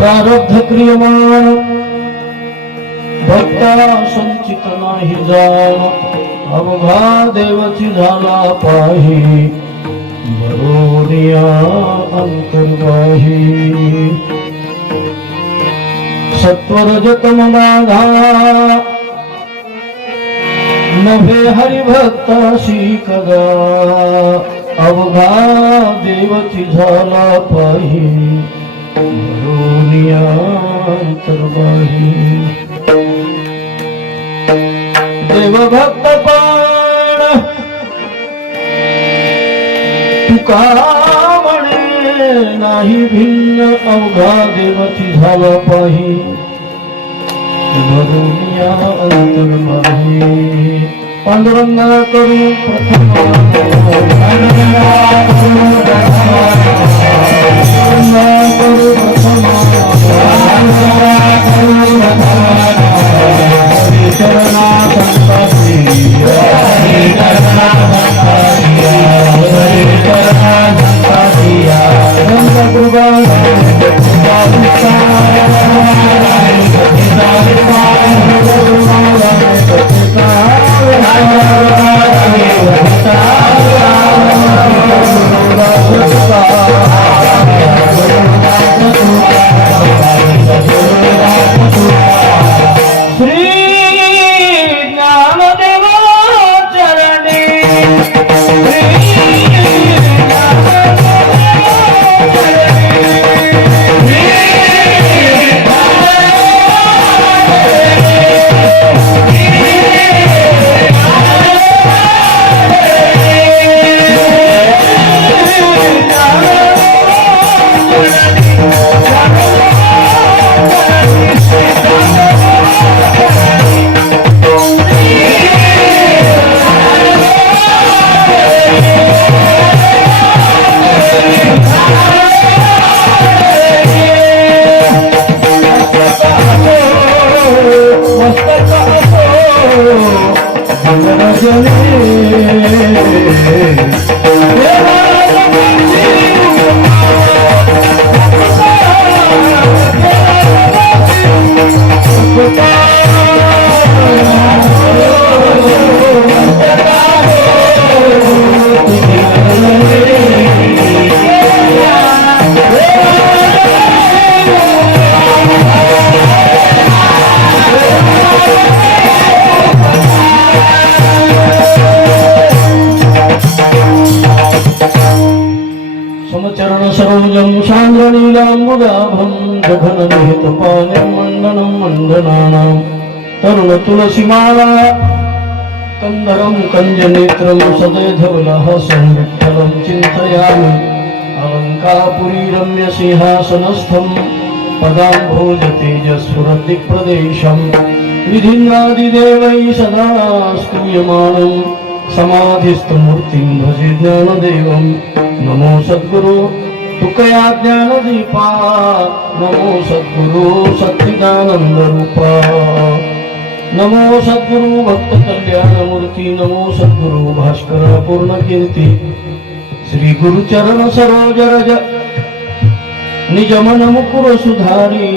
प्रारब्ध क्रियमान भक्ता संचित नाही जाण अवघा देवची झाला पाही बरोनिया अंतर्वाही सत्वरजतम बाधा नभे हरिभक्ताशी कदा अवघा देवची झाला पाही बरोनिया अंतर्वाही देवभक्त पण तुका म्हणे नाही भिन्न अवघा देवची झाला पाही बरोनिया अंतर्वाही पांडुरंगा करू प्रथम समचरण सरोजं शान्द्रनीलाम्बुदाभं जघननिहितपानिं मण्डनं मण्डनानां तरुणतुलसीमाला कन्दरं कञ्जनेत्रं सदैधवलहासं विठ्ठलं चिन्तयामि अलङ्कापुरी रम्यसिंहासनस्थं पदाम्भोजतेजस्फुरद्दिक्प्रदेशं विधिन्नादिदेवैः सदा स्तूयमानं समाधिस्थमूर्तिं भजे ज्ञानदेवं नमो सद्गुरु तुकया ज्ञानदीपा नमो सद्गुरु सच्चिदानंद रूपा नमो सद्गुरु भक्त कल्याणमूर्ती नमो सद्गुरु भास्कर पूर्ण कीर्ती श्री गुरुचरण सरोज रज निज मन मुकुर सुधारी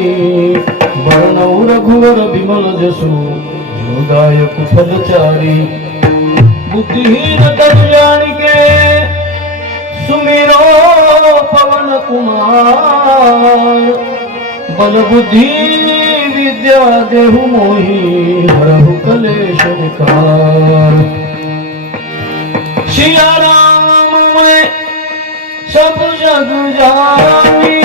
वर्णौ रघुवर विमल जसु जोदाय कुफलचारी बुद्धिहीन तन जानिके सुमिरो पवन कुमार बल बुद्धि विद्या देहु मोहि हरहु कलेश विकार सिया राम मैं सब जग जानी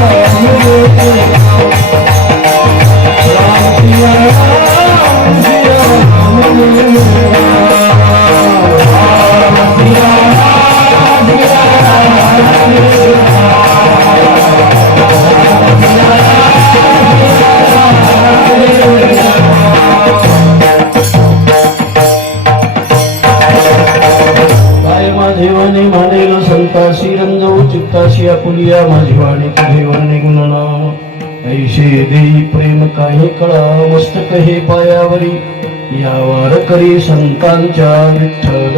Hare फुलिया माझी वाणी तुझे वर्णे गुणनाम ऐशे देई प्रेम काही कळा मस्तक हे पायावरी या वारकरी संतांच्या विठ्ठल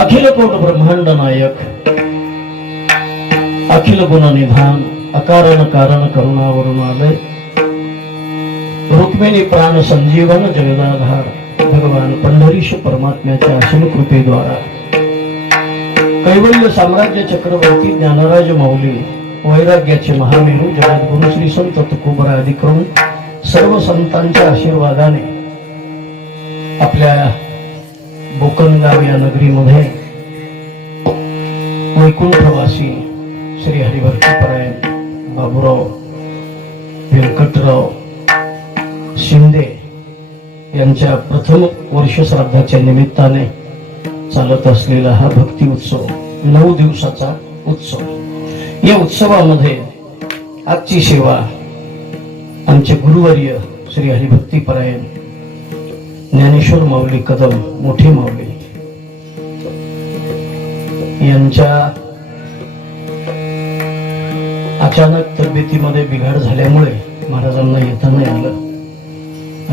अखिल कोट ब्रह्मांड नायक अखिल गुण निधान अकारण कारण करुणावरून आलय रुक्मिणी प्राण संजीवन जगदाधार भगवान पंढरीश परमात्म्याच्या असीम कृपेद्वारा कैवल्य साम्राज्य चक्रवर्ती ज्ञानराज माऊली वैराग्याचे महामेरू जगद्गुरु श्री संत तुकोबरा अधिक्रम सर्व संतांच्या आशीर्वादाने आपल्या बोकनगाव या नगरीमध्ये वैकुंठवासी श्री हरिभक्तीपरायण बाबूराव व्यंकटराव शिंदे यांच्या प्रथम वर्ष श्राद्धाच्या निमित्ताने चालत असलेला हा भक्ती उत्सव 9 दिवसाचा उत्सव। या उत्सवामध्ये आजची सेवा आमचे गुरुवर्य श्री हरिभक्तीपरायण ज्ञानेश्वर माऊली कदम मोठे माऊली यांच्या अचानक तब्येतीमध्ये बिघाड झाल्यामुळे महाराजांना येता नाही आलं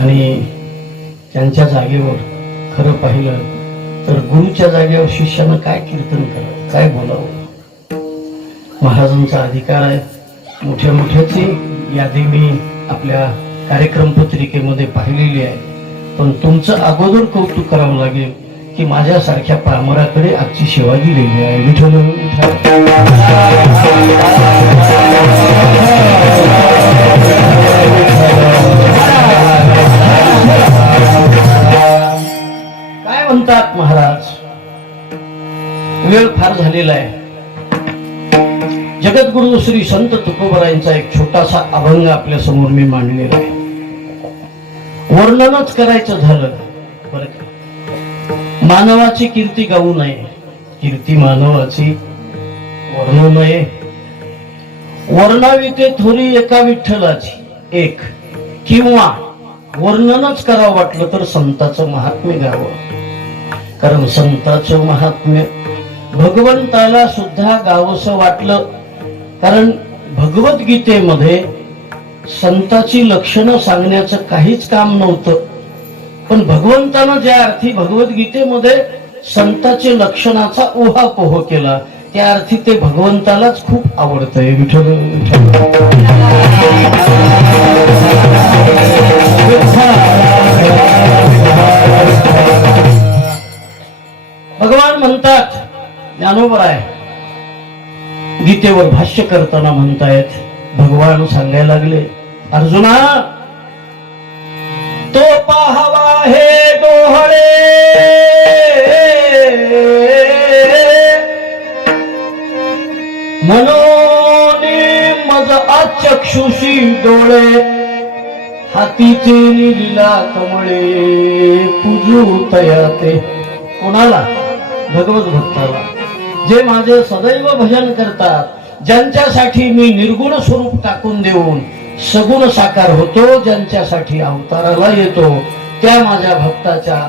आणि त्यांच्या जागेवर खरं पाहिलं तर गुरुच्या जागेवर शिष्यानं काय कीर्तन करावं काय बोलावं। महाराजांचा अधिकार आहे। मोठ्या मोठ्याची यादी मी आपल्या कार्यक्रम पत्रिकेमध्ये पाहिलेली आहे, पण तुमचं अगोदर कौतुक करावं लागेल की माझ्यासारख्या पामराकडे आजची सेवा दिलेली आहे। विठ्ठल काय म्हणतात महाराज, वेळ फार झालेला आहे। जगद्गुरु श्री संत तुकोबरायांचा एक छोटासा अभंग आपल्या समोर मी मांडलेला आहे। वर्णनच करायचं झालं बरं का, मानवाची कीर्ती गाऊ नये, कीर्ती मानवाची वर्णू नये, वर्णावी ते थोरी एका विठ्ठलाची एक, किंवा वर्णनच करावं वाटलं तर संताचं महात्म्य गावं, कारण संताचं महात्म्य भगवंताला सुद्धा गावंसं वाटलं, कारण भगवद्गीतेमध्ये संताची लक्षणं सांगण्याचं काहीच काम नव्हतं, पण भगवंतानं ज्या अर्थी भगवद्गीतेमध्ये संताचे लक्षणाचा उहापोह केला त्या अर्थी ते भगवंतालाच खूप आवडतंय। विठ्ठल भगवान म्हणतात, ज्ञानोबराय गीतेवर भाष्य करताना म्हणतायत, भगवान सांगायला लागले, अर्जुना तो पाहावा हे डोहळे मनोनी मज अचक्षुषी डोळे, हातीचे लीला कमळे पूजू तयाते। कोणाला? भगवत भक्ताला, जे माझे सदैव भजन करतात, ज्यांच्यासाठी मी निर्गुण स्वरूप टाकून देऊन सगुण साकार होतो, ज्यांच्यासाठी अवताराला येतो, त्या माझ्या भक्ताच्या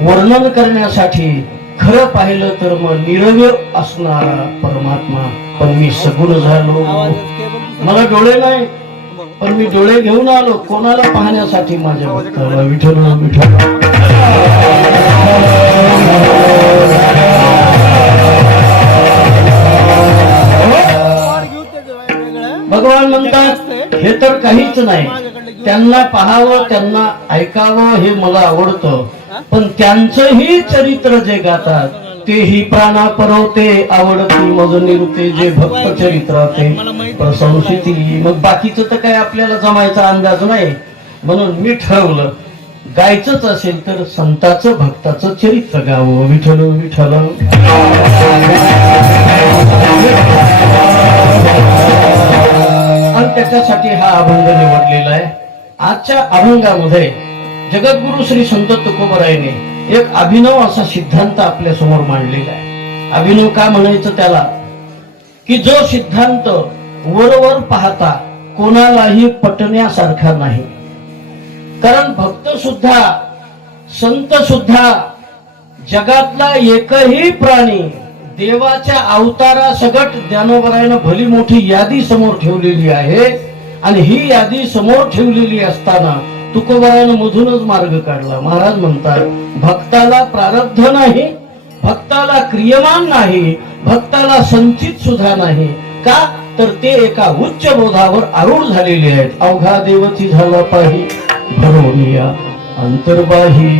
वर्णन करण्यासाठी खरं पाहिलं तर मग निरवय असणारा परमात्मा. पण मी सगुण झालो, मला डोळे नाही, पण मी डोळे घेऊन आलो कोणाला पाहण्यासाठी? माझ्या भक्ताला. विठ्ठल विठ्ठल. भगवान म्हणतात हे तर काहीच नाही, त्यांना पाहावं, त्यांना ऐकावं हे मला आवडतं, पण त्यांचंही चरित्र जे गातात तेही प्राणा परवते आवडती मज निरुते, जे भक्त चरित्राते प्रशंसिती. मग बाकीचं तर काय आपल्याला जमायचा अंदाज नाही, म्हणून मी ठरवलं गायचंच असेल तर संताचं भक्ताचं चरित्र गावं. विठ्ठल विठ्ठल. आणि त्याच्यासाठी हा अभंग निवडलेला आहे. आजच्या अभंगामध्ये जगद्गुरु श्री संत तुकोबरायने एक अभिनव असा सिद्धांत आपल्या समोर मांडलेला आहे. अभिनव का म्हणायचं त्याला? की जो सिद्धांत वरवर पाहता कोणालाही पटण्यासारखा नाही. कारण भक्त सुद्धा, संत सुद्धा, जगातला एकही प्राणी देवाच्या अवतारा सगट ज्ञानोबरायनं भली मोठी यादी समोर ठेवलेली आहे. आणि ही यादी समोर ठेवलेली असताना तुकोबरायनं मधूनच मार्ग काढला. महाराज म्हणतात भक्ताला प्रारब्ध नाही, भक्ताला क्रियमान नाही, भक्ताला संचित सुद्धा नाही. का तर ते एका उच्च बोधावर आरूढ झालेले आहेत. अवघा देवची झाला पाही भरोनिया अंतर्बाही.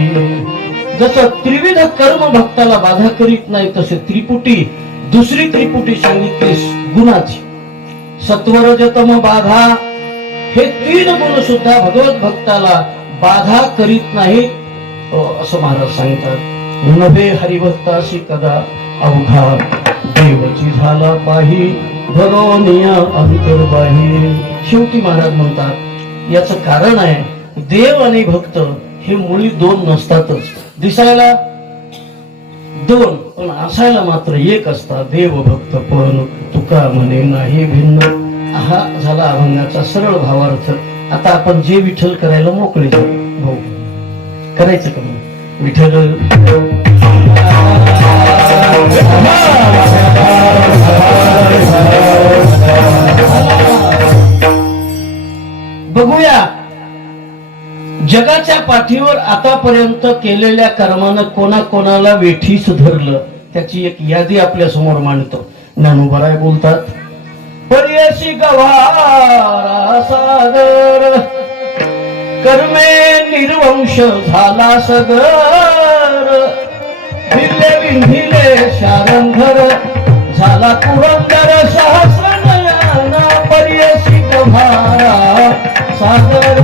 जसं त्रिविध कर्म भक्ताला बाधा करीत नाही, तसे त्रिपुटी, दुसरी त्रिपुटी सांगितली गुणाची. सत्वरजतम बाधा हे तीन गुण सुद्धा भगवत भक्ताला बाधा करीत नाही असं महाराज सांगतात. नभे हरिभक्ताशी कदा अवघा देवची झाला पाही भरोनिया अंतर्बाही. शेवटी महाराज म्हणतात याचं कारण आहे देव आणि भक्त हे मुळी दोन नसतातच. दिसायला दोन पण असायला मात्र एक असतात. देव भक्त पण तुका म्हणे नाही भिन्न. हा झाला अभंगाचा सरळ भावार्थ. आता आपण जे विठ्ठल करायला मोकळे भाऊ करायचं का मग? विठ्ठल बघूया जगाच्या पाठीवर आतापर्यंत केलेल्या कर्मानं कोणाकोणाला वेठीस धरलं त्याची एक यादी आपल्या समोर मांडतो. ज्ञानोबराय बोलतात पर्यशी गवारा सागर कर्मे निर्वंश झाला सगर. भिल्ले विंधिले शारंधर झाला पुरंदर सहस्र नयना. पर्यशी गवारा सागर,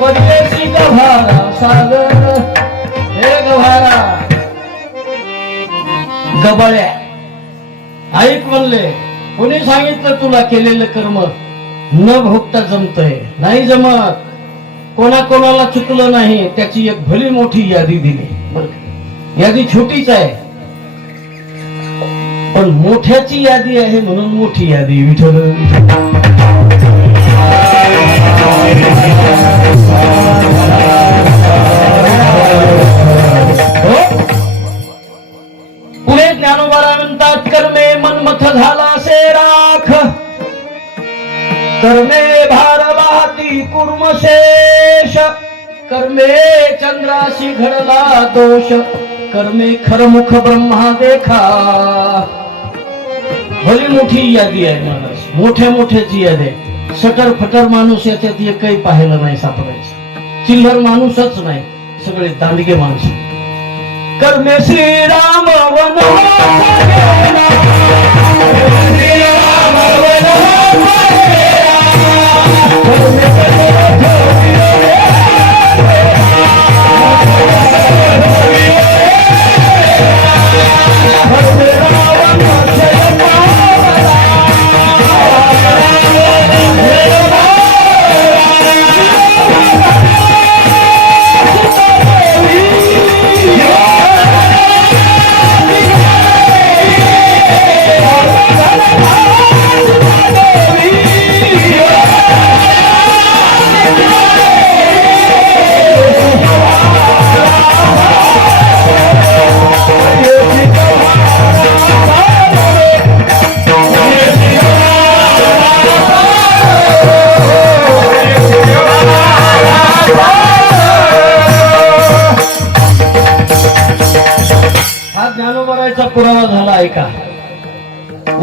पर्यशी गवारा सागर. हे गवारा गबाळ्या ऐक म्हणले, कोणी सांगितलं तुला केलेलं कर्म न भोगता जमतंय? नाही जमत. कोणाकोणाला चुकलं नाही त्याची एक भली मोठी यादी दिली. यादी छोटीच आहे पण मोठ्याची यादी आहे म्हणून मोठी यादी. विठ्ठल पुढे ज्ञानोबा म्हणतात कर्मे मनमथ झाला से राख. कर्मे भार वाहती कुर्मशेष. कर्मे चंद्राशी घडला दोष. कर्मे खरमुख ब्रह्मा देखा. भली मोठी यादी आहे महाराज, मोठ्या मोठ्याची यादी आहे. सटर फटर माणूस याच्यात एकही पाहायला नाही सापडायचं. चिल्लर माणूसच नाही, सगळे दांडगे माणूस. कर्मे श्रीराम वनवास गेला. श्रीराम वनवास गेला. सांगायचा पुरावा झाला ऐका.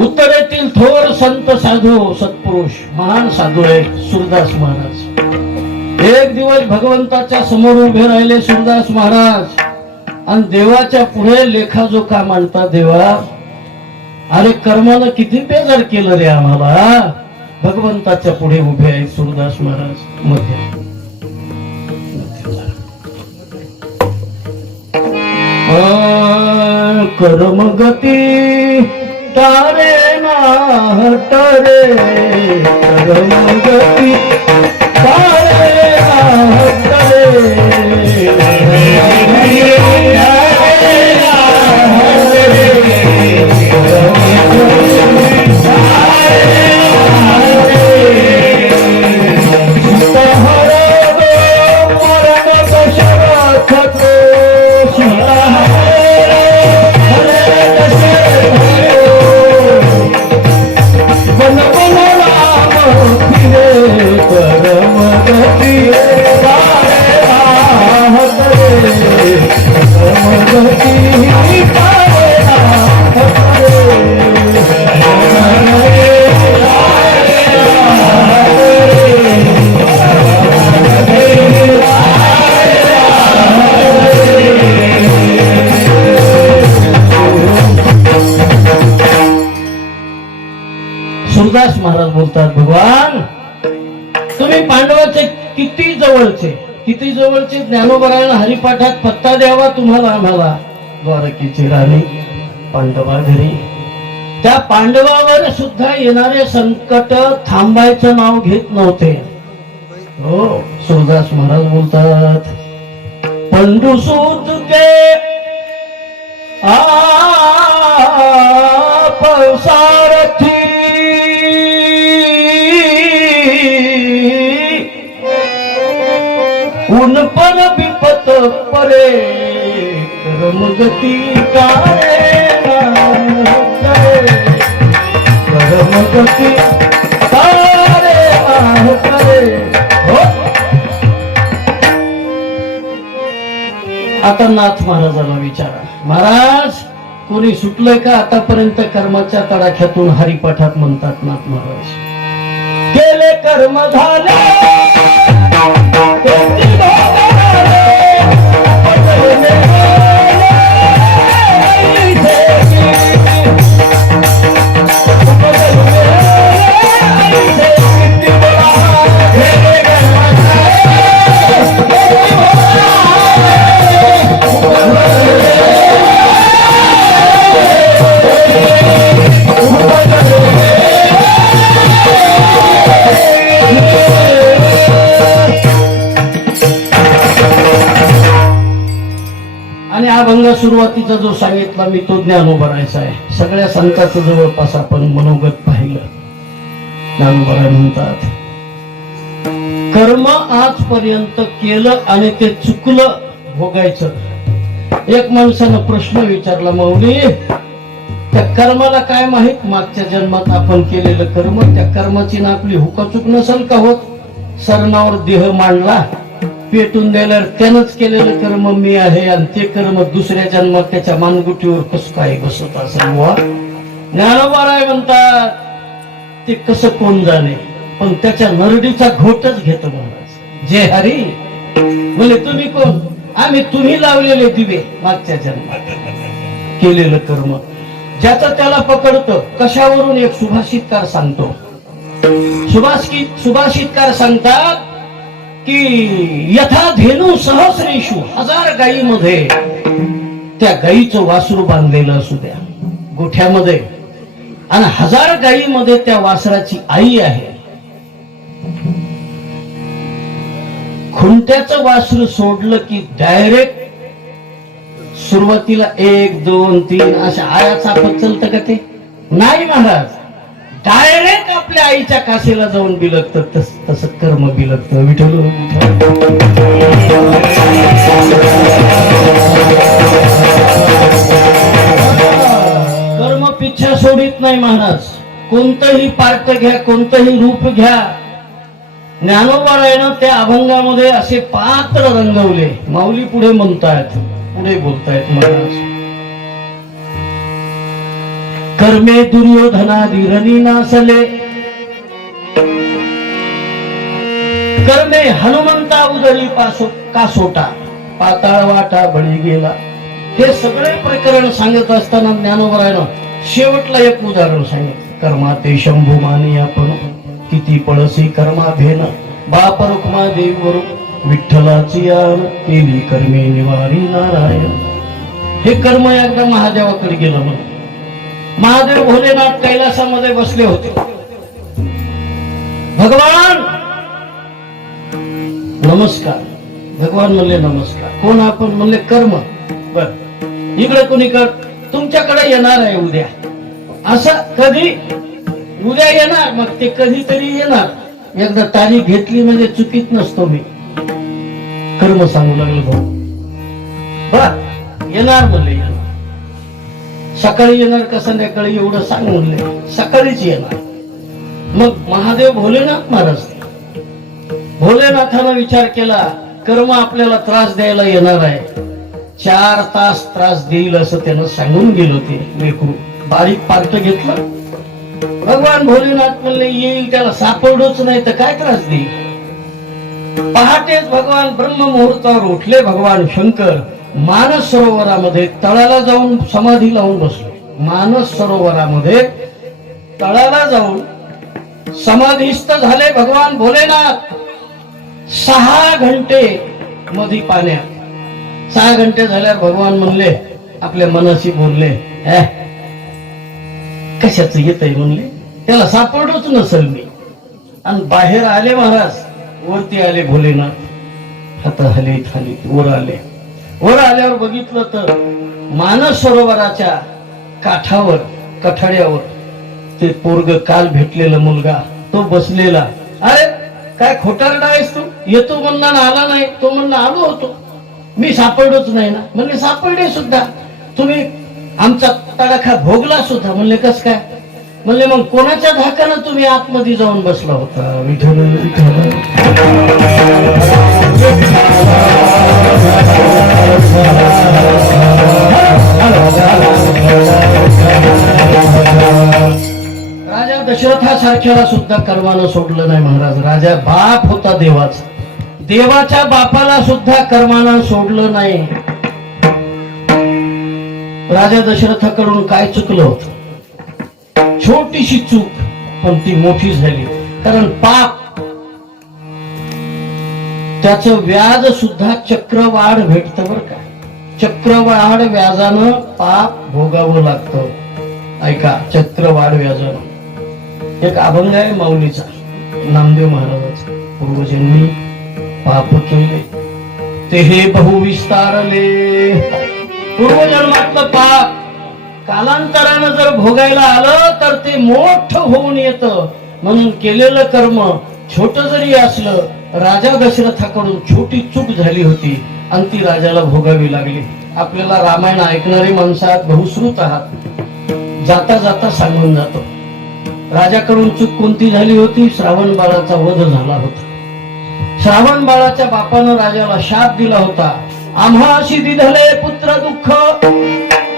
उत्तरेतील थोर संत साधू सत्पुरुष महान साधू आहे सूरदास महाराज. एक दिवस भगवंताच्या समोर उभे राहिले सूरदास महाराज आणि देवाच्या पुढे लेखाजोखा मांडता. देवा, अरे कर्मानं किती बेजार केलं रे आम्हाला. भगवंताच्या पुढे उभे आहे सूरदास महाराज. मध्ये कर्मगती तारे ना तरे, कर्मगती तारे ना तरे, सूरदास महाराज बोलतात, भगवान तुम्ही पांडवाचे किती जवळचे ज्ञानोबरायण हरिपाठात पत्ता द्यावा तुम्हाला आम्हाला. द्वारकेची राणी पांडवा घरी. त्या पांडवावर सुद्धा येणारे संकट थांबायचं नाव घेत नव्हते. हो, सूरदास महाराज बोलतात, पंडुसूत के आप सारथी उन पर विपत परे, कर्मगती तारे ना करे, कर्मगती तारे ना करे. हो, आता नाथ महाराजाला विचारा, महाराज कोणी सुटलंय का आतापर्यंत कर्माच्या तडाख्यातून हरिपाठात म्हणतात नाथ महाराज. केले कर्म झाले आणि अभंग सुरुवातीचा जो सांगितला मी तो ज्ञानोबरायचा आहे. सगळ्या संतांचं जवळपास आपण मनोगत पाहिलं. ज्ञानोबराय म्हणतात, कर्म आजपर्यंत केलं आणि ते चुकलं भोगायचं. एक माणसानं प्रश्न विचारला, माऊली त्या कर्माला काय माहित, मागच्या जन्मात आपण केलेलं कर्म, त्या कर्माची ना आपली हुकाचूक नसेल का होत. सरणावर देह मांडला, पेटून द्यायला त्यानंच केलेलं कर्म मी आहे आणि ते कर्म दुसऱ्या जन्मात त्याच्या मानगुटीवर कसं काय बसत असेल. वा, ज्ञानोबराय म्हणतात ते कसं कोण जाणे, पण त्याच्या नरडीचा घोटच घेतो महाराज. जे हरी म्हणजे तुम्ही कोण, आम्ही तुम्ही लावलेले दिवे, मागच्या जन्मात केलेलं कर्म ज्याचं त्याला पकडतं. कशावरून एक सुभाषितकार सांगतो. सुभाषितकार सांगतात की यथा धेनू सहस्रेषु, 1000 गायीमध्ये त्या गायीचं वासरू बांधलेलं असू द्या गोठ्यामध्ये, आणि 1000 गायीमध्ये त्या वासराची आई आहे. खुंट्याचं वासरू सोडलं की डायरेक्ट सुरुवातीला 1 2 3 अशा आया चापत चलतं का ते नाही महाराज. डायरेक्ट आपल्या आईच्या कासेला जाऊन बिलगत. तसं कर्म बिलगत. विठ्ठल कर्म पिच्छा सोडित नाही महाराज. कोणतंही पार्ट घ्या, कोणतंही रूप घ्या. ज्ञानोबरायनं त्या अभंगामध्ये असे पात्र रंगवले. माऊली पुढे म्हणतायत, पुढे बोलतायत महाराज. कर्मे दुर्योधनादी रणी नासले, कर्मे हनुमंता उदरी कासोटा, पाताळ वाटा बळी गेला. हे सगळे प्रकरण सांगत असताना ज्ञानोबरायनं शेवटला एक उदाहरण सांगितलं. कर्मा ते शंभू मानी आपण, किती पळसी कर्मा भेन, बाप रुक्मा देव विठ्ठलाची आण, केली कर्मे निवारी नारायण. हे कर्म एकदा महादेवाकडे गेलं म्हणून. महादेव भोलेनाथ कैलासामध्ये बसले होते. भगवान नमस्कार. भगवान म्हणले नमस्कार. कोण आपण? म्हणले कर्म. बर, इकडे कोणी कर? तुमच्याकडे येणार आहे उद्या. असं कधी? उद्या येणार. मग ते कधीतरी येणार. एकदा तारीख घेतली म्हणजे चुकीत नसतो मी. कर्म सांगू लागलो भाऊ. बर, येणार म्हणले. येणार सकाळी येणार का संध्याकाळी एवढं सांग म्हणले. सकाळीच येणार. मग महादेव भोलेनाथ महाराज, भोलेनाथानं विचार केला कर्म आपल्याला त्रास द्यायला येणार आहे. 4 तास त्रास देईल असं त्यानं सांगून गेलो. ते लेकरू बारीक पार्ट घेतलं. भगवान भोलेनाथ म्हणले येईल, त्याला सापडच नाही तर काय त्रास देईल. पहाटेच भगवान ब्रह्म मुहूर्तावर उठले. भगवान शंकर मानस सरोवरामध्ये तळाला जाऊन समाधी लावून बसले. मानस सरोवरामध्ये तळाला जाऊन समाधीस्थ झाले भगवान भोलेनाथ. 6 घंटे मधी पाण्यात. 6 घंटे झाल्यावर भगवान म्हणले, आपल्या मनाशी बोलले, कशाच येतय म्हणले, त्याला सापडच नसेल मी. आणि बाहेर आले महाराज. वरती आले भोलेनाथ. हात हलीत हलीत वर आले. वर आल्यावर बघितलं तर मानस सरोवराच्या काठावर कठाड्यावर ते पोरग काल भेटलेला मुलगा तो बसलेला. अरे काय खोटारडा आहेस तू? येतो म्हणला ना आला नाही. तो म्हणला आलो होतो. मी सापडलोच नाही ना. म्हणले सापडले सुद्धा. तुम्ही आमचा तडाखा भोगला सुद्धा. म्हणले कस काय? म्हणले मग कोणाच्या धाकानं तुम्ही आतमध्ये जाऊन बसला होता? विठ्ठल विठ्ठल. राजा दशरथासारख्याला सुद्धा कर्मानं सोडलं नाही महाराज. राजा बाप होता देवाचा. देवाच्या बापाला सुद्धा कर्मानं सोडलं नाही. राजा दशरथाकडून काय चुकलं होतं? छोटीशी चूक, पण ती मोठी झाली. कारण पाप त्याचं व्याज सुद्धा चक्रवाढ भेटतं बर का. चक्रवाढ व्याजानं पाप भोगावं लागतं. ऐका, चक्रवाढ व्याजानं. एक अभंग आहे माऊलीचा, नामदेव महाराजाचा. पूर्वजन्मी पाप केले ते हे बहुविस्तारले. पूर्वजन्मातलं पाप कालांतरानं जर भोगायला आलं तर ते मोठं होऊन येतं. म्हणून केलेलं कर्म छोट जरी असलं, राजा दशरथाकडून छोटी चूक झाली होती आणि ती राजाला भोगावी लागली. आपल्याला रामायण ऐकणारी माणसं आहात, बहुश्रुत आहात. जाता जाता सांगून जातो. राजाकडून चूक कोणती झाली होती? श्रावण बाळाचा वध झाला होता. श्रावण बाळाच्या बापानं राजाला शाप दिला होता. आम्हाशी दिधले पुत्र दुःख.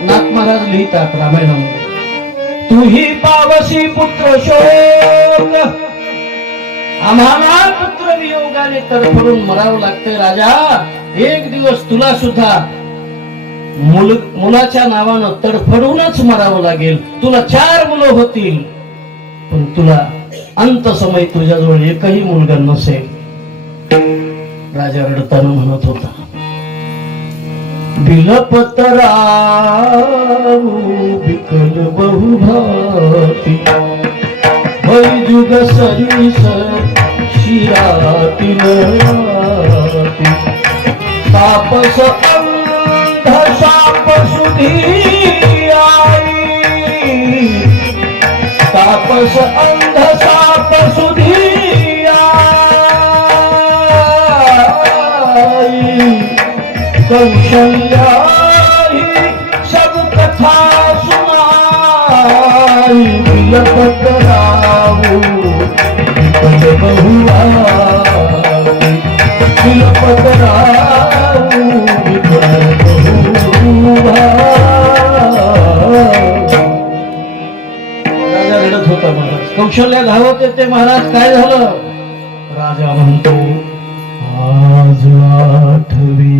नाथ महाराज लिहितात रामायणामध्ये, तूही पावसी पुत्र शोक. आम्हाला पुत्र वियोगाने तडफडून मरावं लागतंय राजा. एक दिवस तुला सुद्धा मुलाच्या नावानं तडफडूनच मरावं लागेल. तुला 4 मुलं होतील, पण तुला अंत समय तुझ्याजवळ एकही मुलगा नसेल. राजा रडताना म्हणत होता, बिलपतराऊ बिकल बहुभाती, वैजुग सरीस शिरातील तापस अंध साप सुधी आई, तापस अंध साप सुधी कौशल्या सब कथा सुनाई, बिलपतराऊ बिकल बहुभाती, बिलपतराऊ बिकल बहुभाती. कौशल्य धावत येते. महाराज काय झालं? राजा म्हणतो आज आठवी.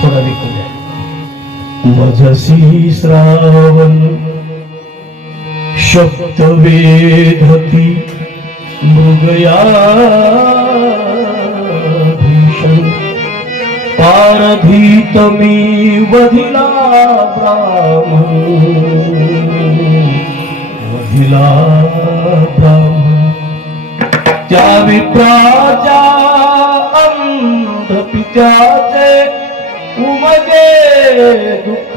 थोडा विकूया. मजसी श्रावण शब्द वेधती मृगया भीषण पारभीत मी वधिला ब्राह्मण. वधिला ब्राह्मण त्या विप्राच्या अंध पित्याचे उमगे दुःख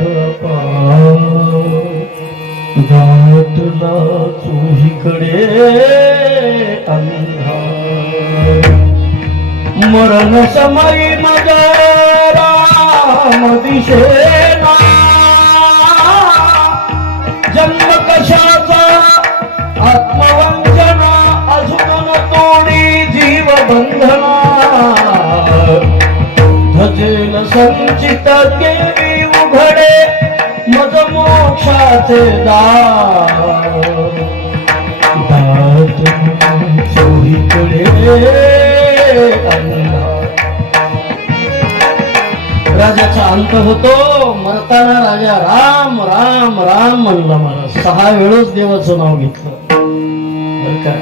दाटला चोहीकडे अंधार. मरण समयी मग राम दिसेना जन्म कशाचा आत्मवंचना अजून तोडी जीव बंधना. धजेल संचित केली उघडे मज मोक्षाचे दार. दाट चोहीकडे अंधार. राजाचा अंत होतो. मरताना राजा राम राम राम म्हणला. मला 6 वेळच देवाचं नाव घेतलं. बर काय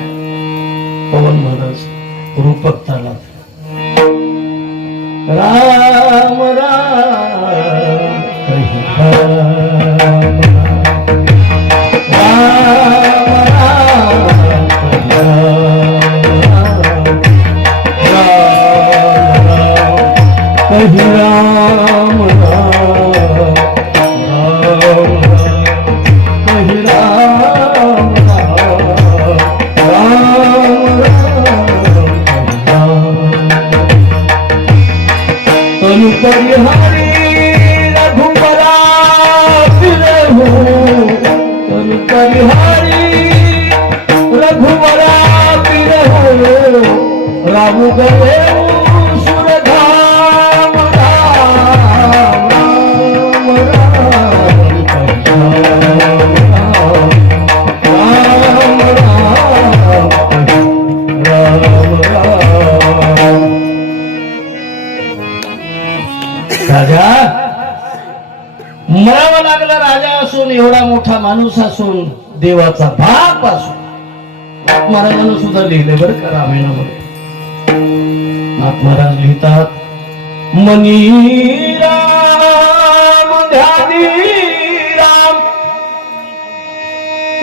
पवन महाराज रूपक तालात राम राम कही राम कही राम कही राम तनु परिहारी रघुबरा फिरहु. तनु परिहारी रघुबरा फिरहु. राम गए सुरधाम राम राम राजा मरावं लागलं. राजा असून एवढा मोठा माणूस असून देवाचा बाप असून महाराजांना सुद्धा लिहिले बरं का रामायणामध्ये. महाराज लिहितात मनी राम ध्यानी राम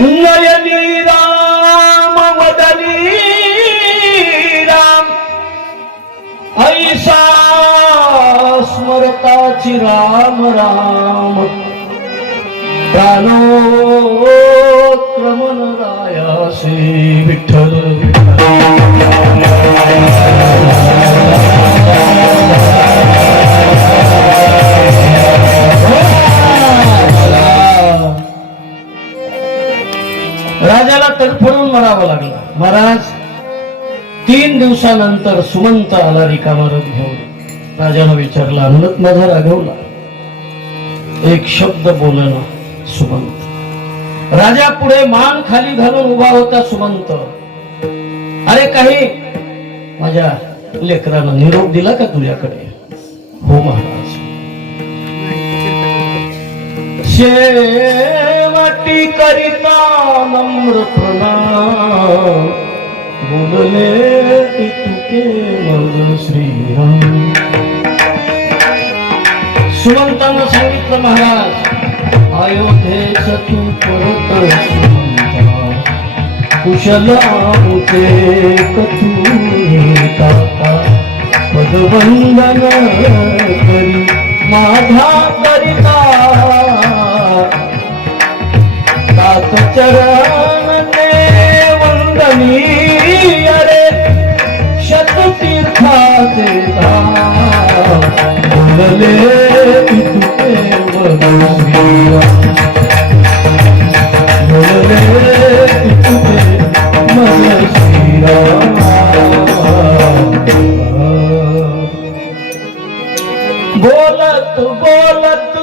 नयनी राम वदनी राम ऐसा स्मरताची राम राम प्राणोक्रमन रायासी विठ्ठल. राजाला तडफडून मरावं लागलं. महाराज 3 दिवसानंतर सुमंत आला रिकामा रथ घेऊन. राजानं विचारलं अनुनत माझा रागवला. एक शब्द बोलना सुमंत. राजा पुढे मान खाली घालून उभा होता. सुमंत अरे काही माझ्या लेकरानं निरोप दिला का तुझ्याकडे? हो महाराज. शेवटी करिता नम्र प्रणाम बोलले तुके मग श्रीराम. सुमंतानं सांगितलं महाराज अयोध्येच तू परत कुशल होते कथू काका पदवंदन करी माझा करिता तात चरण वंदनी अरे शततीर्थाचे बोलले तुके बोलले तुके मन श्रीराम. बोलत बोलत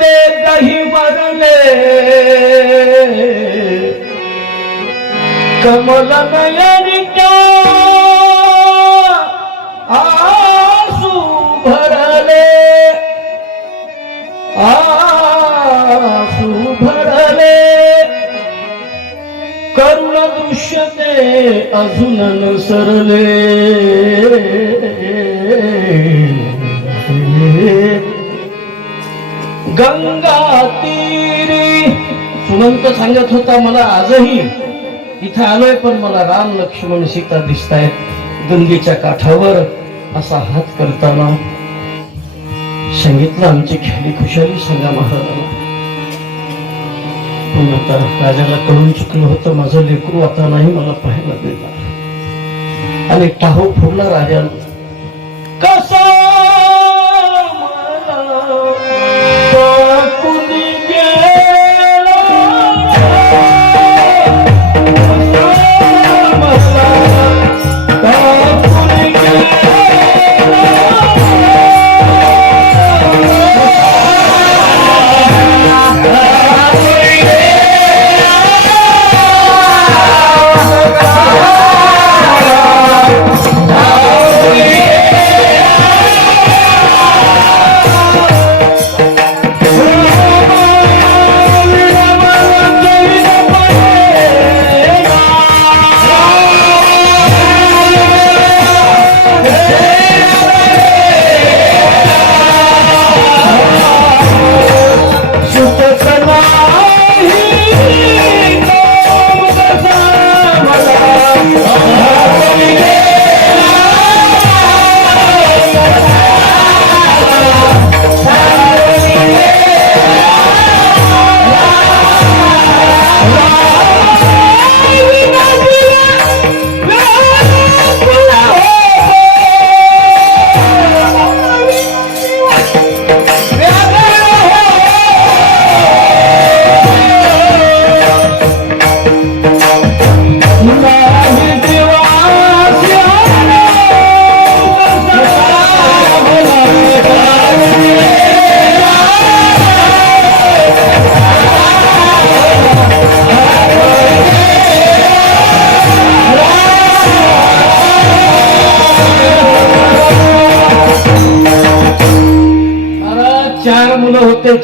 ते दही मरले कमल नयनिका आसू भरले आसू भरले करुण दृश्य ते अजून न सरले गंगा तीरी सुमंत सांगत होता मला आजही इथे आलोय पण मला राम लक्ष्मण सीता दिसतायत गंगेच्या काठावर असा हात करताना सांगितलं आमची खेळी खुशाली सांगा महाराजांना पण आता राजाला कळून चुकलं होतं माझं लेकरू आता नाही मला पाहायला मिळणार आणि टाहो फुरला राजाला कसा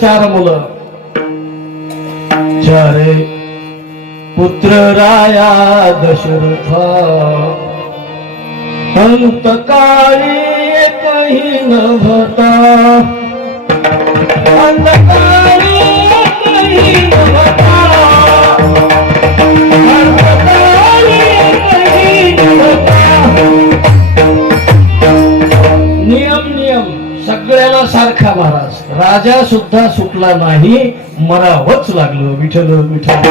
चार मुलं चारे पुत्र राया दशरथा अंतकाळी एकही नभता अंतकाळी एकही नभता अंतकाळी एकही नभता नियम सगळ्याला सारखा महाराज राजा सुद्धा सुटला नाही मरावच लागलो विठ्ठल विठ्ठल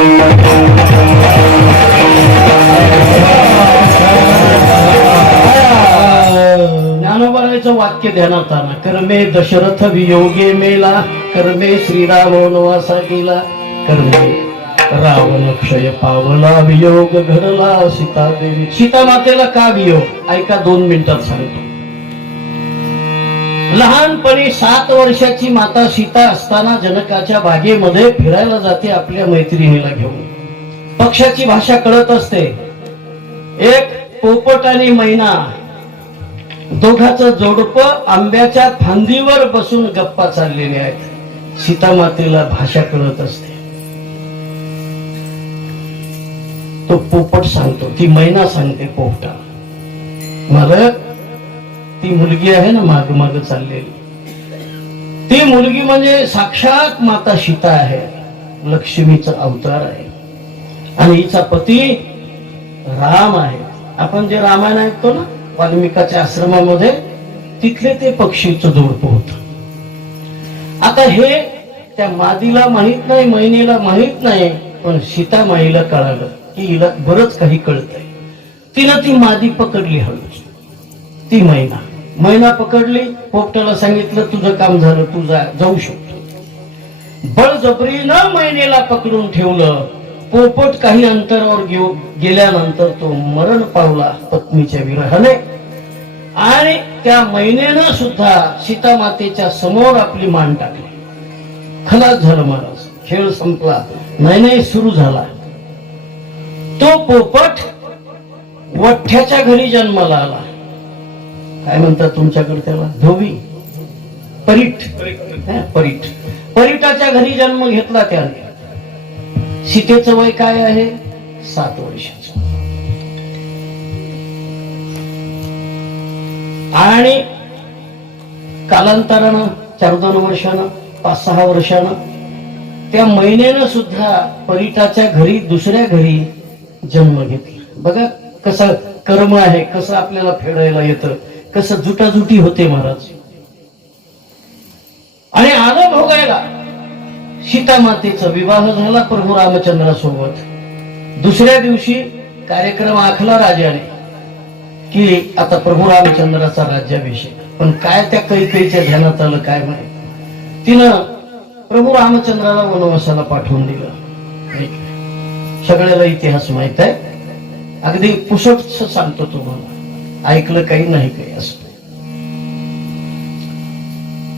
ज्ञानोबाचं वाक्य ध्यानात आला कर्मे दशरथ वियोगे मेला कर्मे श्रीराम वनवासा गेला कर्मे रावण क्षय पावला वियोग घडला सीता देवी सीता मातेला का वियोग ऐका 2 मिनिटात सांगतो लहानपणी 7 वर्षाची माता सीता असताना जनकाच्या बागेमध्ये फिरायला जाते आपल्या मैत्रिणीला घेऊन पक्षाची भाषा कळत असते एक पोपट आणि मैना दोघांचं जोडपं आंब्याच्या फांदीवर बसून गप्पा चाललेले आहेत सीता मातेला भाषा कळत असते तो पोपट सांगतो ती मैना सांगते पोपटा मला ती मुलगी आहे ना माग माग चाललेली ती मुलगी म्हणजे साक्षात माता सीता आहे लक्ष्मीचा अवतार आहे आणि हिचा पती राम आहे आपण जे रामायण ऐकतो ना वाल्मिकाच्या आश्रमामध्ये तिथले ते पक्षीचं जोडपं होत आता हे त्या मादीला माहित नाही मैनीला माहित नाही पण सीता माईला कळालं की हिला बरंच काही कळतंय तिनं ती मादी पकडली हळूच ती मैना पकडली पोपटाला सांगितलं तुझं काम झालं तू जाऊ शकतो बळजबरीनं मैनेला पकडून ठेवलं पोपट काही अंतरावर गेल्यानंतर तो मरण पावला पत्नीच्या विरहाने आणि त्या मैनेनं सुद्धा सीता मातेच्या समोर आपली मान टाकली खलास झालं महाराज खेळ संपला नाही सुरू झाला तो पोपट वठ्ठ्याच्या घरी जन्माला आला. काय म्हणतात तुमच्याकडे त्याला? धोबी, परीट. परीट, परीटाच्या घरी जन्म घेतला त्याने. सीतेचं वय काय आहे? 7 वर्षाचं. आणि कालांतरानं 4-2 वर्षानं, 5-6 वर्षानं त्या महिन्यानं सुद्धा परीटाच्या घरी, दुसऱ्या घरी जन्म घेतला. बघा कसं कर्म आहे, कसं आपल्याला फेडायला येतं, कसं जुटाजुटी होते महाराज. आणि आलं भोगायला. सीतामातेचा विवाह झाला प्रभू रामचंद्रासोबत. दुसऱ्या दिवशी कार्यक्रम आखला राजाने की आता प्रभू रामचंद्राचा राज्याभिषेक. पण काय त्या कैकेयीच्या ध्यानात आलं काय माहिती, तिनं प्रभू रामचंद्राला वनवासाला पाठवून दिलं. सगळ्याला इतिहास माहित आहे, अगदी पुसटच सांगतो तुम्हाला, ऐकलं काही नाही काही असं.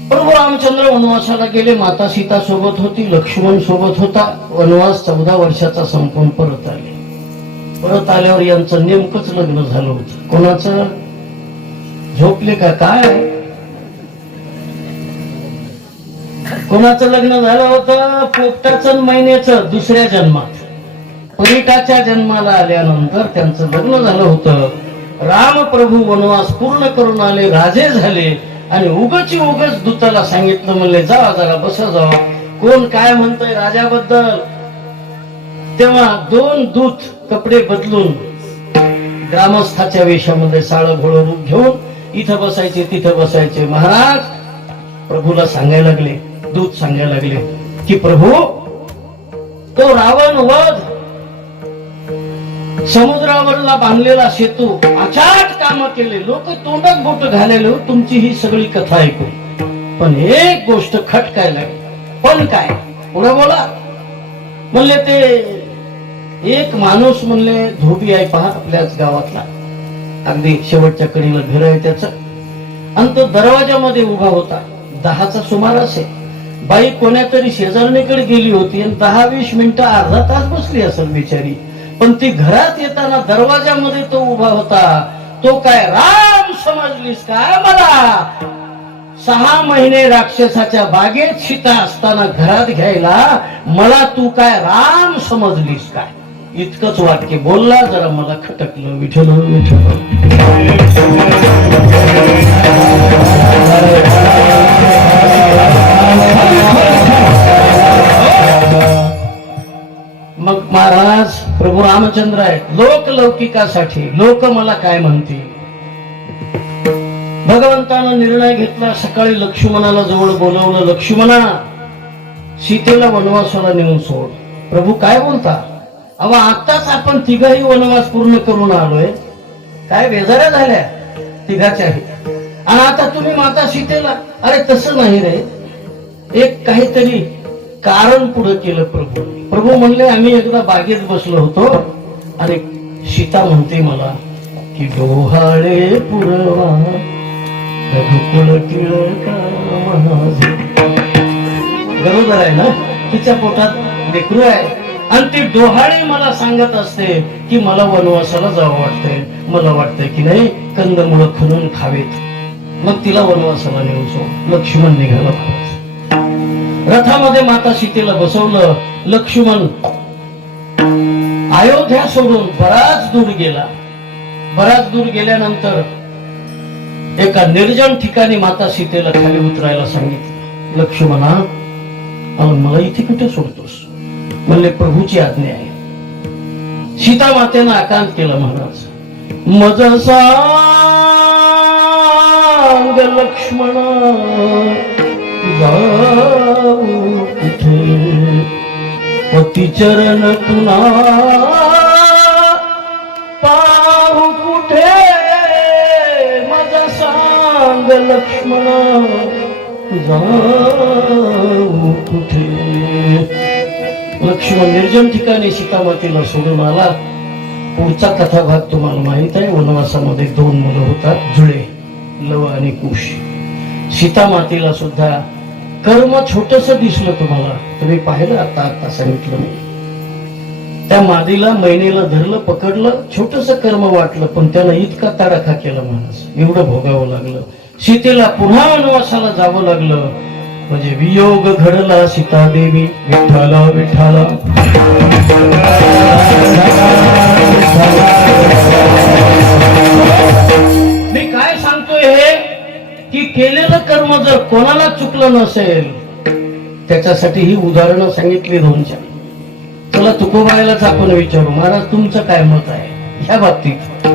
प्रभू रामचंद्र वनवासाला गेले. माता सीता सोबत होती, लक्ष्मण सोबत होता. वनवास 14 वर्षाचा संपून परत आले. परत आल्यावर यांचं नेमकंच लग्न झालं होतं. कोणाचं? झोपले का काय? कोणाचं लग्न झालं होतं? पोपटाचं महिन्याचं दुसऱ्या जन्मात. परीटाच्या जन्माला आल्यानंतर त्यांचं लग्न झालं होतं. रामप्रभू वनवास पूर्ण करून आले, राजे झाले. आणि उगची उगच दूताला सांगितलं, म्हणले जा जरा बसा जावा, कोण काय म्हणतंय राजाबद्दल. तेव्हा 2 दूत कपडे बदलून ग्रामस्थाच्या वेशामध्ये साळं घोळं रूप घेऊन इथं बसायचे तिथं बसायचे. महाराज प्रभूला सांगायला लागले, दूत सांगायला लागले की प्रभू तो रावण वध, समुद्रावरला बांधलेला सेतू, अचाट काम केले, लोक तोंडात बोट घालेले, तुमची ही सगळी कथा ऐकू. पण एक गोष्ट खटकायला लागली. पण काय? पुढे बोला. म्हणले ते एक माणूस, म्हणले धोबी आहे पहा आपल्याच गावातला, अगदी शेवटच्या कडेला घर आहे त्याचं, आणि तो दरवाजामध्ये उभा होता. 10चा सुमारास आहे. बाई कोण्यातरी शेजारणीकडे गेली होती आणि 10-20 मिनिटं अर्धा तास बसली असेल बिचारी. पण ती घरात येताना दरवाजामध्ये तो उभा होता. तो काय राम समजलीस काय मला? 6 महिने राक्षसाच्या बागेत सीता असताना घरात घ्यायला मला तू काय राम समजलीस काय? इतकंच वाक्य बोलला. जरा मला खटकलं. विठ्ठल विठ्ठल. मग महाराज प्रभू रामचंद्र आहेत. लोकलौकिकासाठी लोक मला काय म्हणतील. भगवंतानं निर्णय घेतला. सकाळी लक्ष्मणाला जवळ बोलवलं. लक्ष्मणा, सीतेला वनवासाला नेऊन सोड. प्रभू काय बोलता? अहो आताच आपण तिघही वनवास पूर्ण करून आलोय. काय बेजाऱ्या झाल्या तिघाच्याही, आणि आता तुम्ही माता सीतेला? अरे तसं नाही रे, एक काहीतरी कारण पुढे केलं प्रभू. प्रभू म्हणले आम्ही एकदा बागेत बसलो होतो आणि सीता म्हणते मला की डोहाळे पुरवा रघुकुल टिळका माझे. बरोबर आहे ना, तिच्या पोटात लेकरू आहे आणि ती डोहाळे मला सांगत असते की मला वनवासाला जावं वाटतंय, मला वाटतंय की नाही कंदमुळं खणून खावेत. मग तिला वनवासाला नेऊन सोड. लक्ष्मण निघाला. रथामध्ये माता सीतेला बसवलं. लक्ष्मण अयोध्या सोडून बराच दूर गेला. बराच दूर गेल्यानंतर एका निर्जन ठिकाणी माता सीतेला खाली उतरायला सांगितलं. लक्ष्मणा, मला इथे कुठे सोडतोस? म्हणले प्रभूची आज्ञा आहे. सीता मातेनं आकांत केलं. महाराज मज सांग लक्ष्मणा जाऊ कुठे, पती चरण पुन्हा पाहू कुठे, माझा सांग लक्ष्मणा जाऊ कुठे. लक्ष्मण निर्जन ठिकाणी सीतामातेला सोडून आला. पुढचा कथाभाग तुम्हाला माहित आहे. वनवासामध्ये 2 मुलं होतात, जुळे, लव आणि कुश. सीतामातेला सुद्धा कर्म छोटस दिसलं तुम्हाला, तुम्ही पाहिलं आता सांगितलं मी. त्या मादीला मैनेला धरलं, पकडलं, छोटस कर्म वाटलं, पण त्याला इतका तडाखा केला माणूस, एवढं भोगावं लागलं. सीतेला पुन्हा वनवासाला जावं लागलं. म्हणजे वियोग घडला सीतादेवी. विठ्ठल विठ्ठल मी काय सांगतोय हे, की केलेलं कर्म जर कोणाला चुकलं नसेल त्याच्यासाठी ही उदाहरणं सांगितली 2-4. चला तुकोबारायलाच आपण विचारू, महाराज तुमचं काय मत आहे ह्या बाबतीत.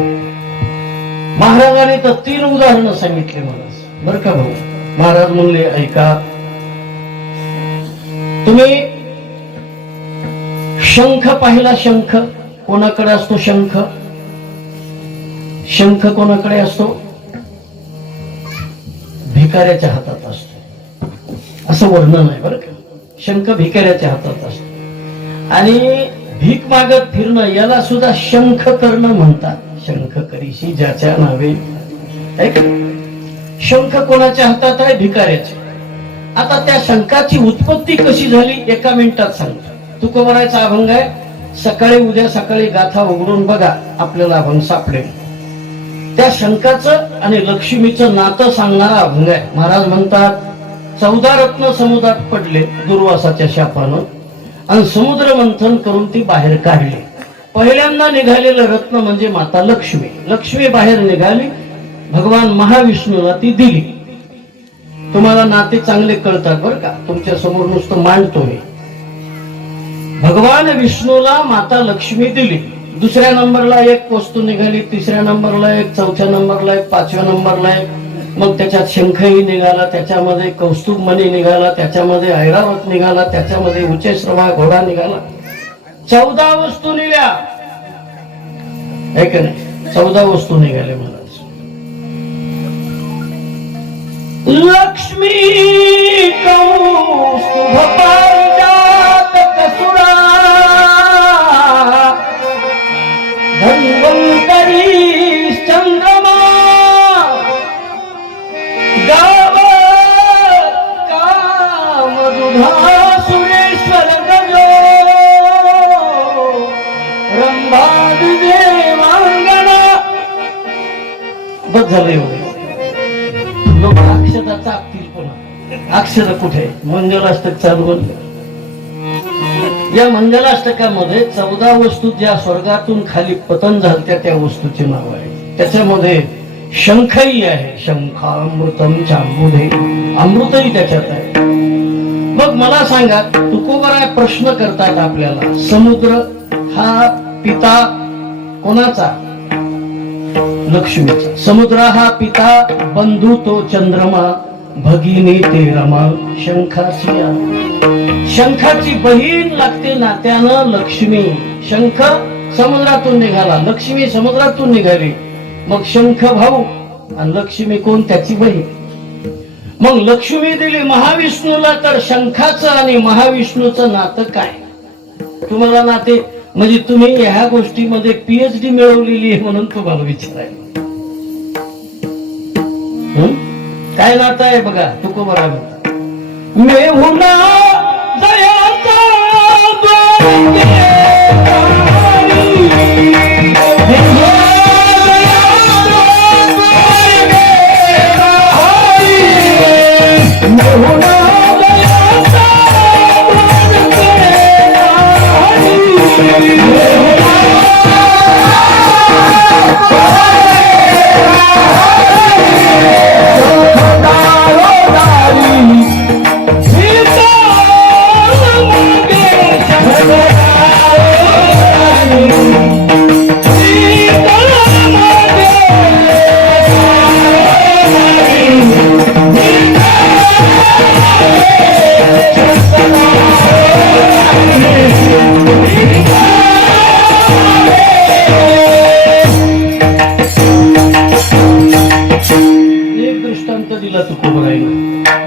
महाराजांनी तर 3 उदाहरणं सांगितले महाराज, बर का भाऊ. महाराज म्हणले ऐका, तुम्ही शंख पाहिला? शंख कोणाकडे असतो? शंख शंख कोणाकडे असतो? भिकाऱ्याच्या हातात असतो, असं वर्णन आहे बरं का. शंख भिकाऱ्याच्या हातात असतो. आणि भीक मागत फिरणं याला सुद्धा शंख करणं म्हणतात. शंख करीशी ज्याच्या नावे. शंख कोणाच्या हातात आहे? भिकाऱ्याच्या. आता त्या शंखाची उत्पत्ती कशी झाली 1 मिनिटात सांगतो. तुकोबारायचा अभंग आहे, सकाळी उद्या सकाळी गाथा उघडून बघा, आपल्याला अभंग सापडेल. त्या शंखाचं आणि लक्ष्मीचं नातं सांगणारा अभंग आहे. महाराज म्हणतात 14 रत्न समुद्रात पडले दुर्वासाच्या शापानं, आणि समुद्र मंथन करून ती बाहेर काढली. पहिल्यांदा निघालेलं रत्न म्हणजे माता लक्ष्मी. लक्ष्मी बाहेर निघाली, भगवान महाविष्णूला ती दिली. तुम्हाला नाते चांगले कळतात बरं का, तुमच्या समोर नुसतं मांडतोय. भगवान विष्णूला माता लक्ष्मी दिली. 2ऱ्या नंबरला एक वस्तू निघाली, 3ऱ्या नंबरला एक, 4थ्या नंबरला एक, 5व्या नंबरला एक. मग त्याच्यात शंखही निघाला, त्याच्यामध्ये कौस्तुभ मणी निघाला, त्याच्यामध्ये ऐरावत निघाला, त्याच्यामध्ये उच्चश्रवा घोडा निघाला. 14 वस्तू निघाल्या, है का नाही? 14 वस्तू निघाल्या महाराज. लक्ष्मी कौस्तुभ पारिजात कसुरा, धन्वंतरी चंद्रमा, गाव कामदुधा सुरेश्वर गजो, रंभाद देवांगणा. बस झालं एवढे. लोक अक्षरा चाकतील, पुन्हा अक्षर कुठे? मंगलाष्टक चालू बनलं. या मंगलाष्टकामध्ये 14 वस्तू ज्या स्वर्गातून खाली पतन झालत्या त्या वस्तूचे नाव आहे. त्याच्यामध्ये शंखही आहे. शंखामृतम चांबुधे, अमृतही त्याच्यात आहे. मग मला सांगा, तुकोबाराय प्रश्न करतात आपल्याला, समुद्र हा पिता कोणाचा? लक्ष्मीचा. समुद्र हा पिता, बंधू तो चंद्रमा, भगिनी ते रमा. शंखाची शंखाची बहीण लागते नात्यानं लक्ष्मी. शंख समुद्रातून निघाला, लक्ष्मी समुद्रातून निघाली. मग शंख भाऊ आणि लक्ष्मी कोण? त्याची बहीण. मग लक्ष्मी दिली महाविष्णूला, तर शंखाचं आणि महाविष्णूचं नातं काय? तुम्हाला नाते म्हणजे तुम्ही ह्या गोष्टीमध्ये PhD मिळवलेली आहे म्हणून तुम्हाला विचारायला. काय नातं आहे बघा. तुकोबाराय म्हणतात, मेहुना दयाचा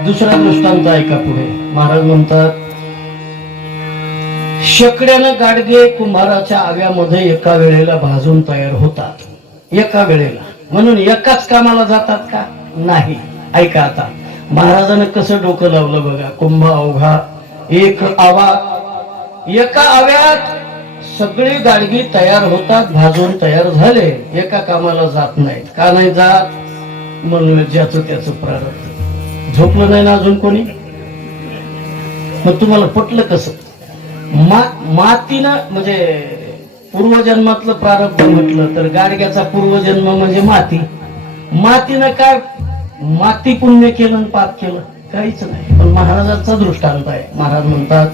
दुसरा दृष्टांत ऐका पुढे. महाराज म्हणतात, शेकड्यानं गाडगे कुंभाराच्या आव्यामध्ये एका वेळेला भाजून तयार होतात. एका वेळेला, म्हणून एकाच कामाला जातात का? नाही. ऐका आता महाराजांना कसं डोकं लावलं बघा. कुंभ अवघा एक आवा, एका आव्यात सगळे गाडगी तयार होतात, भाजून तयार झाले, एका कामाला जात नाहीत. का नाही जात? म्हणून ज्याचं त्याचं प्रारब्ध. झोपलं नाही ना अजून कोणी? मग तुम्हाला पटलं कसं? मातीनं म्हणजे पूर्वजन्मातलं प्रारब्ध म्हटलं तर गाडग्याचा पूर्वजन्म म्हणजे माती. मातीनं काय माती पुण्य केलं आणि पाप केलं? काहीच नाही. पण महाराजांचा दृष्टांत आहे. महाराज म्हणतात,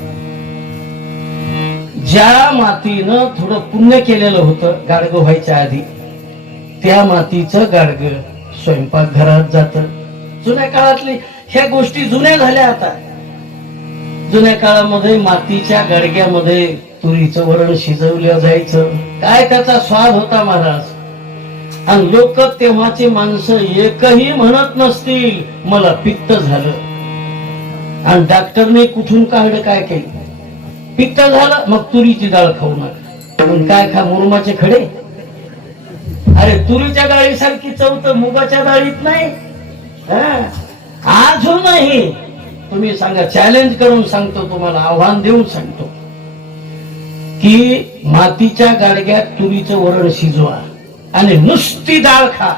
ज्या मातीनं थोडं पुण्य केलेलं होतं गाडगं व्हायच्या आधी, त्या मातीचं गाडगं स्वयंपाकघरात जात. जुन्या काळातली ह्या गोष्टी जुन्या झाल्या. आता जुन्या काळामध्ये मातीच्या गाडग्यामध्ये तुरीचं वरण शिजवलं जायचं. काय त्याचा स्वाद होता महाराज. आणि लोक तेव्हाचे माणसं एकही म्हणत नसतील मला पित्त झालं. आणि डॉक्टरने कुठून काढलं काय केलं? पित्त झालं, मग तुरीची डाळ खाऊ नका. मग काय खा? मुरुमाचे खडे. अरे तुरीच्या डाळीसारखी चव तर मुगाच्या डाळीत नाही. अजूनही तुम्ही सांगा, चॅलेंज करून सांगतो तुम्हाला, आव्हान देऊन सांगतो की मातीच्या गाडग्यात तुरीचं वरण शिजवा आणि नुसती डाळ खा,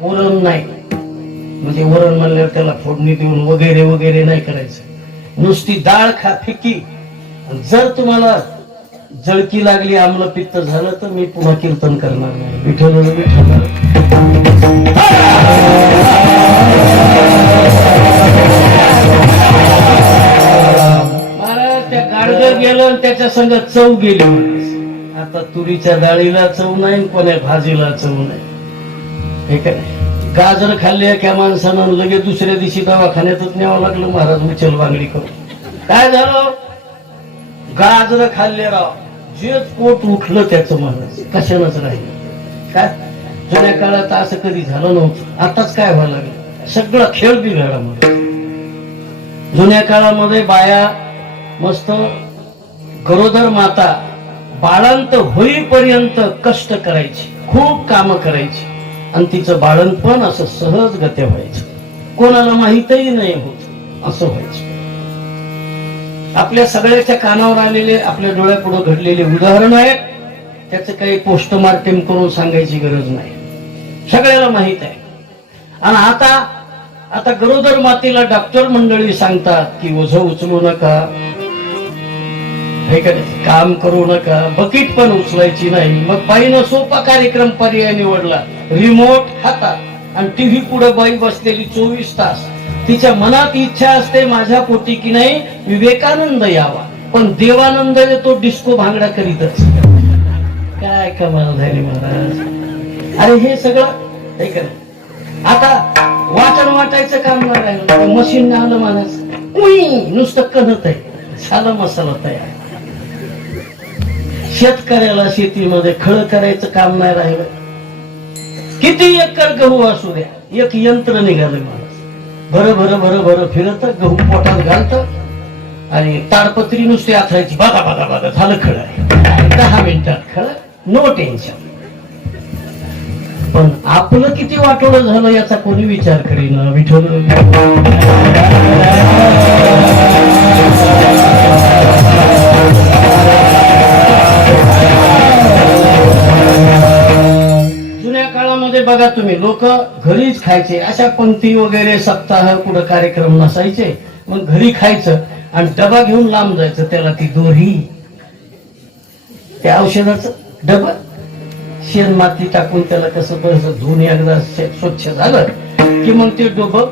वरण नाही. म्हणजे वरण म्हणल्यावर त्याला फोडणी देऊन वगैरे वगैरे नाही करायचं. नुसती डाळ खा, फिकी. जर तुम्हाला जळकी लागली, आम्लपित्त झालं, तर मी पुन्हा कीर्तन करणार नाही. विठ्ठल विठ्ठल. महाराज त्या गाडगं गेलं आणि त्याच्या संग चव गेली. आता तुरीच्या डाळीला चव नाही, कोण्या भाजीला चव नाही. हे काय गाजर खाल्ले त्या माणसानं लगेच दुसऱ्या दिवशी दवाखान्यातच न्यावं लागलं. महाराज उचल बांगडी करून. काय झालं? गाजर खाल्ले राव, जेच पोट उठलं त्याचं महाराज. कशानच राहिलं. काय जुन्या काळात असं कधी झालं नव्हतं. आताच काय व्हायला लागलं? सगळं खेळ बिघडला. जुन्या काळामध्ये बाया मस्त गरोदर माता बाळंत होईपर्यंत कष्ट करायची, खूप काम करायची, आणि तिचं बाळंतपण असं सहज गत्या व्हायचं, कोणाला माहितही नाही होत, असं व्हायचं. आपल्या सगळ्याच्या कानावर आलेले, आपल्या डोळ्यापुढे घडलेले उदाहरण आहेत. त्याचं काही पोस्टमार्टम करून सांगायची गरज नाही, सगळ्याला माहित आहे. आणि आता गरोदर मातेला डॉक्टर मंडळी सांगतात की ओझं उचलू नका, हे काम करू नका, बकेट पण उचलायची नाही. मग बाईनं सोपा कार्यक्रम पर्याय निवडला. रिमोट हातात आणि टीव्ही पुढे बाई बसलेली 24 तास. तिच्या मनात इच्छा असते माझ्या पोटी की नाही विवेकानंद यावा, पण देवानंद येतो डिस्को भांगडा करीतच. काय कमाल झाली महाराज. अरे हे सगळं हे कर. आता वाटण वाटायचं काम नाही राहिलं, मशीन आलं माणूस नुसतं कणत आहे, झालं मसाला तयार. शेतकऱ्याला शेतीमध्ये खळ करायचं काम नाही राहिलं. किती एकर गहू असू द्या, एक यंत्र निघालं माणूस, भर भर भर भर फिरत गहू पोटात घालत आणि ताडपत्री नुसती आथरायची, बघा बघा बघा झालं खळ आहे. 10 मिनिटात खळ, नो टेन्शन. पण आपलं किती वाटोळं झालं याचा कोणी विचार करीन. विठ्ठल जुन्या काळामध्ये बघा तुम्ही, लोक घरीच खायचे. अशा पंक्ती वगैरे सप्ताह कुठं कार्यक्रम नसायचे, मग घरी खायचं आणि डबा घेऊन लांब जायचं. त्याला ती दोरी, त्या औषधाचं डबा, शेण माती टाकून त्याला कसं बरं धुवून एकदा स्वच्छ झालं की मग ते डोबं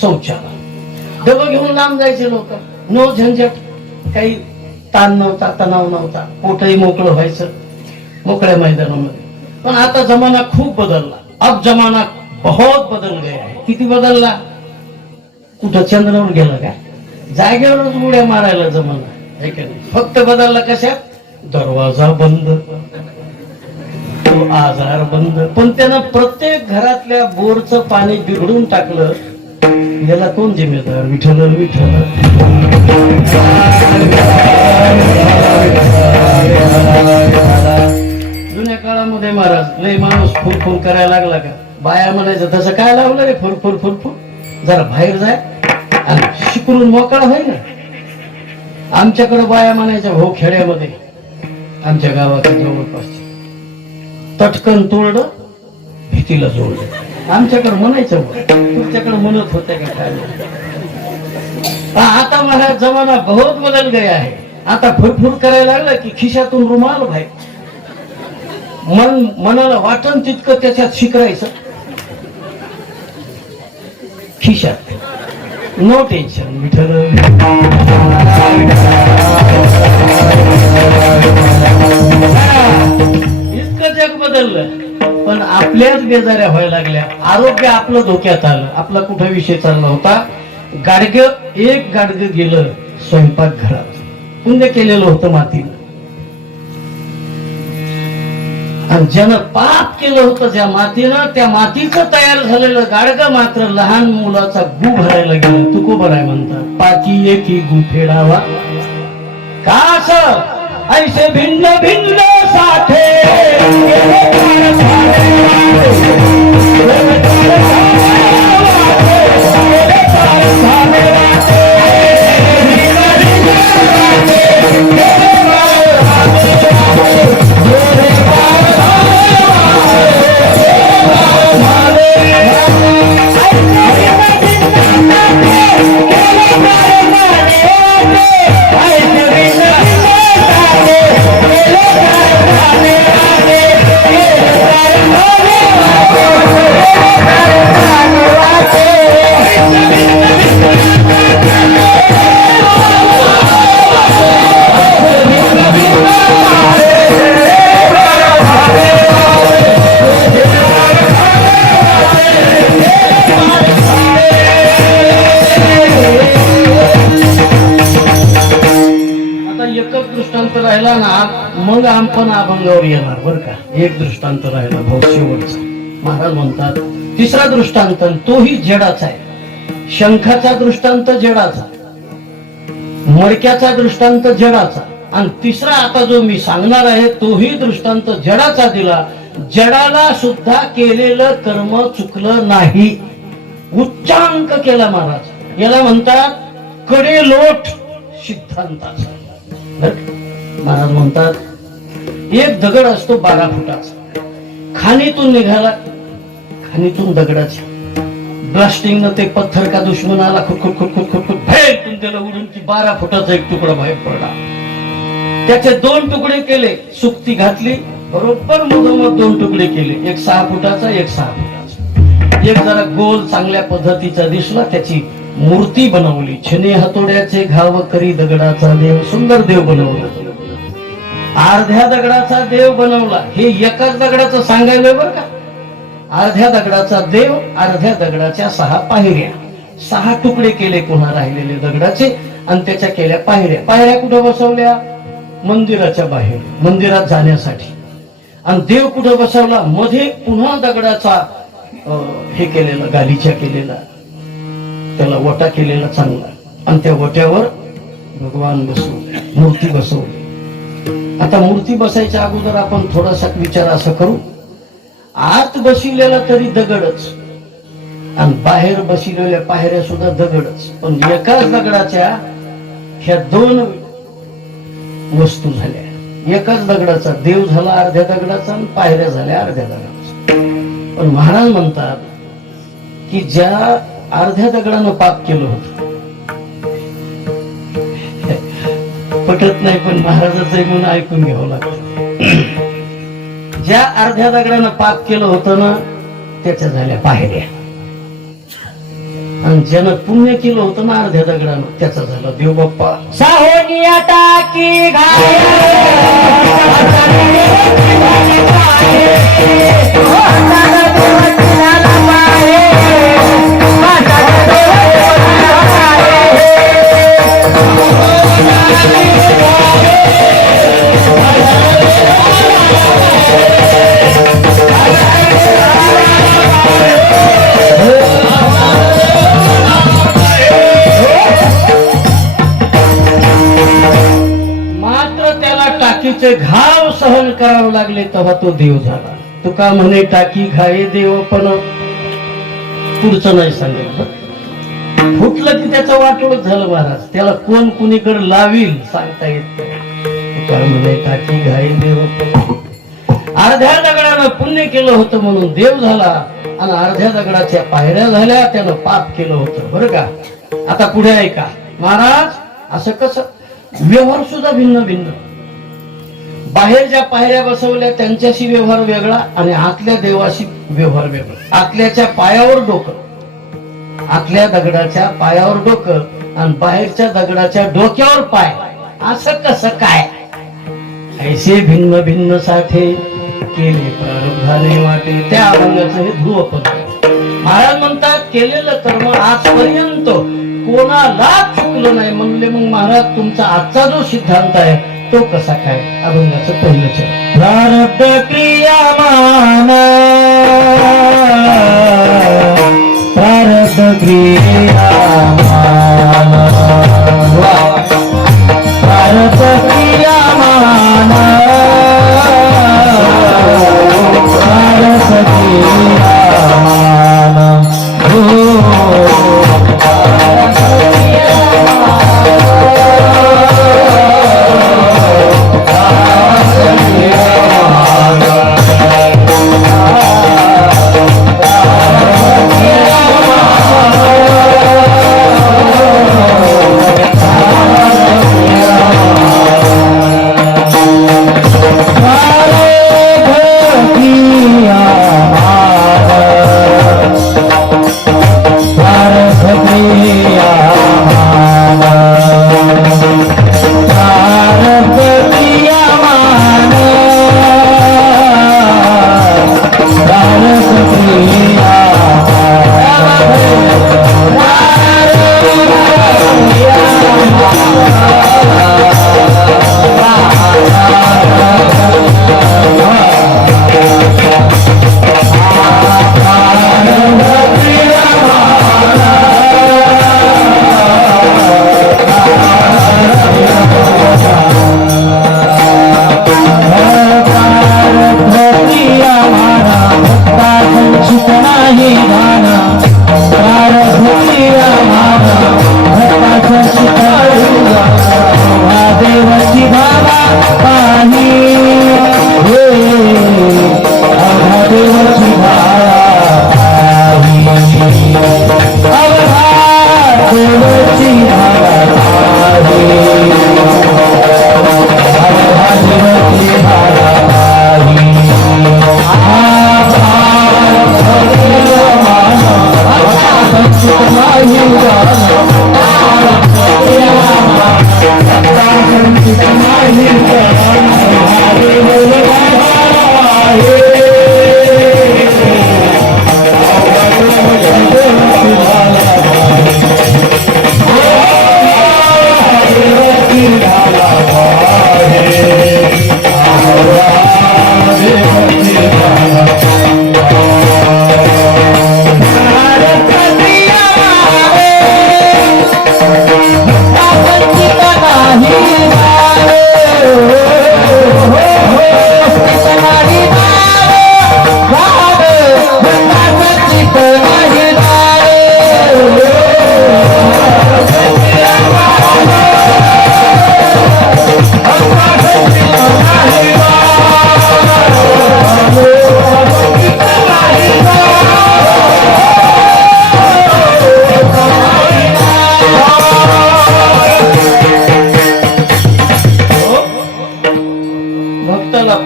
शौचाला. डबं घेऊन लांब जायचे लोक, नो झंझट, काही ताण नव्हता, तणाव नव्हता, पोटही मोकळं व्हायचं मोकळ्या मैदानामध्ये. पण आता जमाना खूप बदलला. अब जमाना बहुत बदल गया है. किती बदलला? कुठं चंद्रावर गेला का? जागेवरच उड्या मारायला जमाना आहे का नाही. फक्त बदलला कशात? दरवाजा बंद, तो आजार बंद. पण त्यानं प्रत्येक घरातल्या बोरचं पाणी बिघडून टाकलं. याला कोण जिम्मेदार? विठ्ठल विठ्ठल. जुन्या काळामध्ये महाराज लय माणूस फुरफुर करायला लागला का, बाया म्हणायचं तसं काय लावलं रे फुरफुर फुरफुर, जरा बाहेर जाय आणि शिकरून मोकळा होय ना. आमच्याकडे बाया म्हणायच्या हो खेड्यामध्ये, आमच्या गावाच्या जवळपास तटकन तोडलं भीतीला जोडलं. आमच्याकडे म्हणायचं तुमच्याकडे म्हणत होते का काय? आता मला जमाना बहुत बदल गया है. आता फुरफुर करायला लागला की खिशातून रुमाल भाई मनाला वाटण तितकं त्याच्यात शिकरायचं खिशात. No tension Vitthal. इतकं जग बदललं पण आपल्याच बेजाऱ्या व्हायला लागल्या. आरोग्य आपलं धोक्यात आलं. आपला कुठे विषय चालला होता? एक गाडग गेलं स्वयंपाक घरात. पुण्य केलेलं होतं मातीनं. आणि ज्यानं पाप केलं होतं ज्या मातीनं त्या मातीचं तयार झालेलं गाडग मात्र लहान मुलाचा गु भरायला गेलं. तू को भराय म्हणतात पाती एकी गु फेडावा का असं ऐसे भिन्न भिन्न साठे राहिला ना मग आपण अभंगावर येणार बर का. एक दृष्टांत राहिला भाऊ शेवटचा. महाराज म्हणतात तिसरा दृष्टांत तोही जडाचा आहे. शंखाचा दृष्टांत जडाचा, मडक्याचा दृष्टांत जडाचा आणि तिसरा आता जो मी सांगणार आहे तोही दृष्टांत जडाचा दिला. जडाला सुद्धा केलेलं कर्म चुकलं नाही. उच्चांक केला महाराज. याला म्हणतात कडे लोट सिद्धांताचा. महाराज म्हणतात एक दगड असतो 12 फुटाचा. खाणीतून निघाला, खाणीतून दगडाचा ब्लास्टिंग न ते पत्थर का दुश्मन आला खुटखुट खुटखुट खुटखुट फेकून त्याला उडून की 12 फुटाचा एक तुकडा बाहेर पडला. त्याचे 2 तुकडे केले, सुक्ती घातली बरोबर मुदमत 2 तुकडे केले. एक 6 फुटाचा एक 6 फुटाचा. एक जरा गोल चांगल्या पद्धतीचा दिसला. त्याची मूर्ती बनवली. छने हातोड्याचे घाव करी दगडाचा देव. सुंदर देव बनवला. अर्ध्या दगडाचा देव बनवला. हे एकाच दगडाचं सांगायला बरं का. अर्ध्या दगडाचा देव, अर्ध्या दगडाच्या 6 पायऱ्या. 6 तुकडे केले पुन्हा राहिलेले दगडाचे आणि त्याच्या केल्या पायऱ्या. पायऱ्या कुठे बसवल्या? मंदिराच्या बाहेर, मंदिरात जाण्यासाठी. आणि देव कुठे बसवला? मध्ये पुन्हा दगडाचा हे केलेला, गालीचा केलेला, त्याला वटा केलेला चांगला. आणि त्या वट्यावर भगवान बसवले, मूर्ती बसवली. आता मूर्ती बसायच्या अगोदर आपण थोडासा विचार असं करू. आत बसिलेला तरी दगडच आणि बाहेर बसिलेल्या पायऱ्या सुद्धा दगडच. पण एकाच दगडाच्या ह्या 2 वस्तू झाल्या. एकाच दगडाचा देव झाला अर्ध्या दगडाचा आणि पायऱ्या झाल्या अर्ध्या दगडाचा. पण महाराज म्हणतात की ज्या अर्ध्या दगडानं पाप केलं होतं, पटत नाही पण महाराजाचं म्हणून ऐकून घ्यावं लागतं. ज्या अर्ध्या दगडानं पाप केलं होतं ना त्याच्या झाल्या पायऱ्या. आणि ज्यानं पुण्य केलं होतं ना अर्ध्या दगडानं त्याचा झाला देव बाप्पा. साहोनिया टाकी टाकीचे घाव सहन करावे लागले तेव्हा तो देव झाला. तुका म्हणे टाकी घाये देव, पण पुढचं नाही सांगेल. फुटलं की त्याचं वाटोळच झालं महाराज. त्याला कोण कुणीकडे लावील सांगता येत नाही. कर्मले टाकी घाई देव. अर्ध्या दगडानं पुण्य केलं होतं म्हणून देव झाला आणि अर्ध्या दगडाच्या पायऱ्या झाल्या त्यानं पाप केलं होतं. बरं का. आता पुढे ऐका महाराज, असं कसं व्यवहार सुद्धा भिन्न भिन्न. बाहेर ज्या पायऱ्या बसवल्या त्यांच्याशी व्यवहार वेगळा आणि आतल्या देवाशी व्यवहार वेगळा. आतल्याच्या पायावर डोकं, आतल्या दगडाच्या पायावर डोकं आणि बाहेरच्या दगडाच्या डोक्यावर पाय. असं कसं काय. ऐसे भिन्न भिन्न साठे केले प्रारब्धाने वाटे. त्या अभंगाचं हे ध्रुवपद. महाराज म्हणतात केलेलं कर्म आजपर्यंत कोणाला चुकलं नाही. म्हणले मग महाराज तुमचा आजचा जो सिद्धांत आहे तो कसा काय. अभंगाचं पहिलं चरण. प्रारब्ध क्रियामान प्रारब्ध क्रियामान प्रारब्ध क्रियामान प्रारब्ध क्रियामान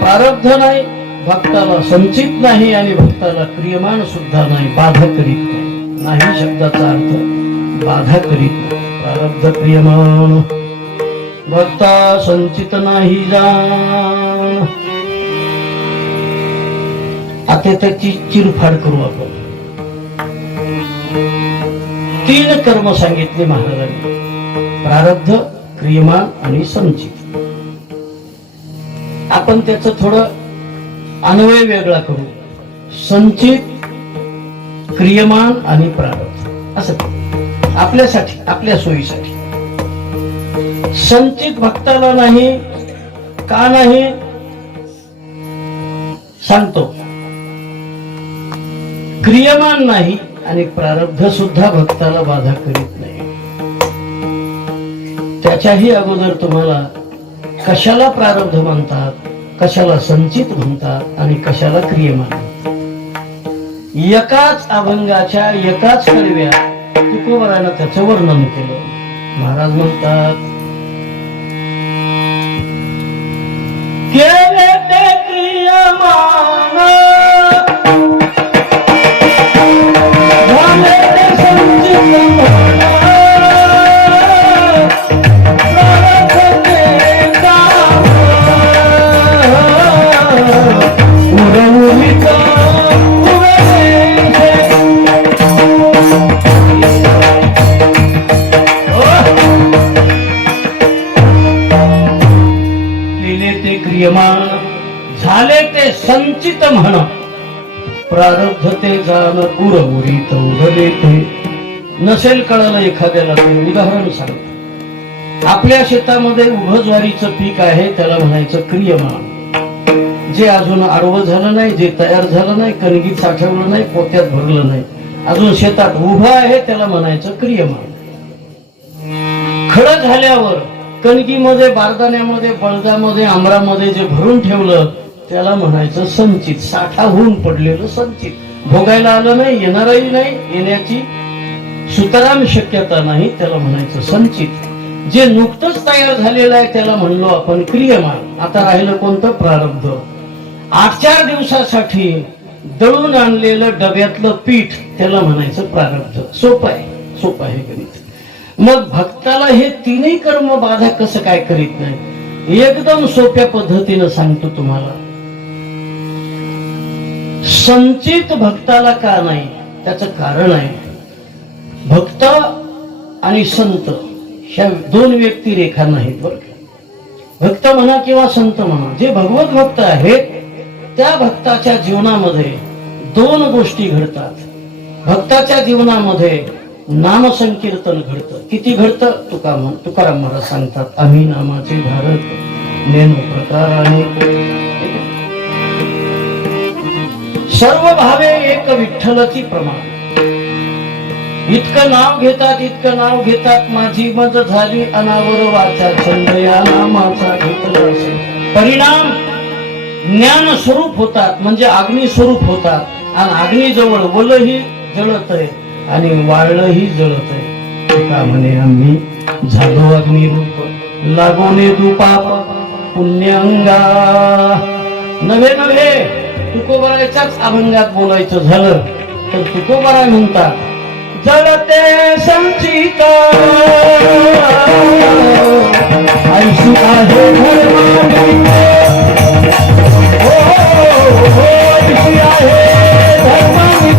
प्रारब्ध नाही, भक्ताला संचित नाही आणि भक्ताला क्रियमान सुद्धा नाही, बाधा करीत नाही. नाही शब्दाचा अर्थ बाधा करीत नाही. प्रारब्ध क्रियमान भक्ता संचित नाही जाण. आता त्याची चिरफाड करू आपण. 3 कर्म सांगितले महाराजांनी, प्रारब्ध, क्रियमान आणि संचित. आपण त्याचं थोडं अन्वय वेगळा करू. संचित, क्रियमान आणि प्रारब्ध असं आपल्यासाठी, आपल्या सोयीसाठी. संचित भक्ताला नाही, का नाही सांगतो. क्रियमान नाही आणि प्रारब्ध सुद्धा भक्ताला बाधा करीत नाही. त्याच्याही अगोदर तुम्हाला कशाला प्रारब्ध म्हणतात, कशाला संचित म्हणतात आणि कशाला क्रियमान म्हणतात. एकाच अभंगाच्या एकाच कडव्या तुकोबरानं त्याचं वर्णन केलं. महाराज म्हणतात केले ते क्रियमान झाले ते संचित म्हणा. क्रियमान झाले ते संचित म्हण. प्रारब्ध ते जाण उरउरीत उरले ते. नसेल कळलं एखाद्याला ते उदाहरण सांगतो. आपल्या शेतामध्ये उभं ज्वारीचं पीक आहे त्याला म्हणायचं क्रियमान. जे अजून आडवं झालं नाही, जे तयार झालं नाही, कणगीत साठवलं नाही, पोत्यात भरलं नाही, अजून शेतात उभं आहे त्याला म्हणायचं क्रियमान. खडं झाल्यावर कणगीमध्ये, बारदाण्यामध्ये, बळदामध्ये, आंबरामध्ये जे भरून ठेवलं त्याला म्हणायचं संचित. साठा होऊन पडलेलं संचित. भोगायला आलं नाही, येणारही नाही, येण्याची सुतराम शक्यता नाही, त्याला म्हणायचं संचित. जे नुकतंच तयार झालेलं आहे त्याला म्हणलो आपण क्रियमान. आता राहिलं कोणतं? प्रारब्ध. 8-4 दिवसासाठी दळून आणलेलं डब्यातलं पीठ त्याला म्हणायचं प्रारब्ध. सोपं आहे, सोपं आहे गणित. मग भक्ताला हे तीनही कर्म बाधा कसं काय करीत नाही? एकदम सोप्या पद्धतीनं सांगतो तुम्हाला. संचित भक्ताला का नाही त्याचं कारण आहे. भक्त आणि संत ह्या दोन व्यक्ती रेखा नाहीत बरं का. भक्त म्हणा किंवा संत म्हणा, जे भगवत भक्त आहेत त्या भक्ताच्या जीवनामध्ये दोन गोष्टी घडतात. भक्ताच्या जीवनामध्ये नामसंकीर्तन घडतं. किती घडतं? तुकाराम महाराज सांगतात, आम्ही नामाचे भारत नेनो प्रकाराने. सर्व भावे एक विठ्ठलची प्रमाण. इतकं नाव घेतात, इतकं नाव घेतात, माझी मज झाली अनावर वाचा छंद या नामाचा घेतला असेल. परिणाम ज्ञान स्वरूप होतात, म्हणजे अग्नी स्वरूप होतात. आणि अग्नीजवळ वलही जळत आहे आणि वाळही जळत आहे. का म्हणे आम्ही झालो अग्निरूप लागोने दुपाप पुण्यंगा. नव्हे नव्हे तुकोबाराच्याच अभंगात बोलायचं झालं तर तुकोबारा म्हणतात जळते संचित ऐशी आहे धर्मानी. ऐशी आहे धर्मानी. ऐशी आहे धर्मानी.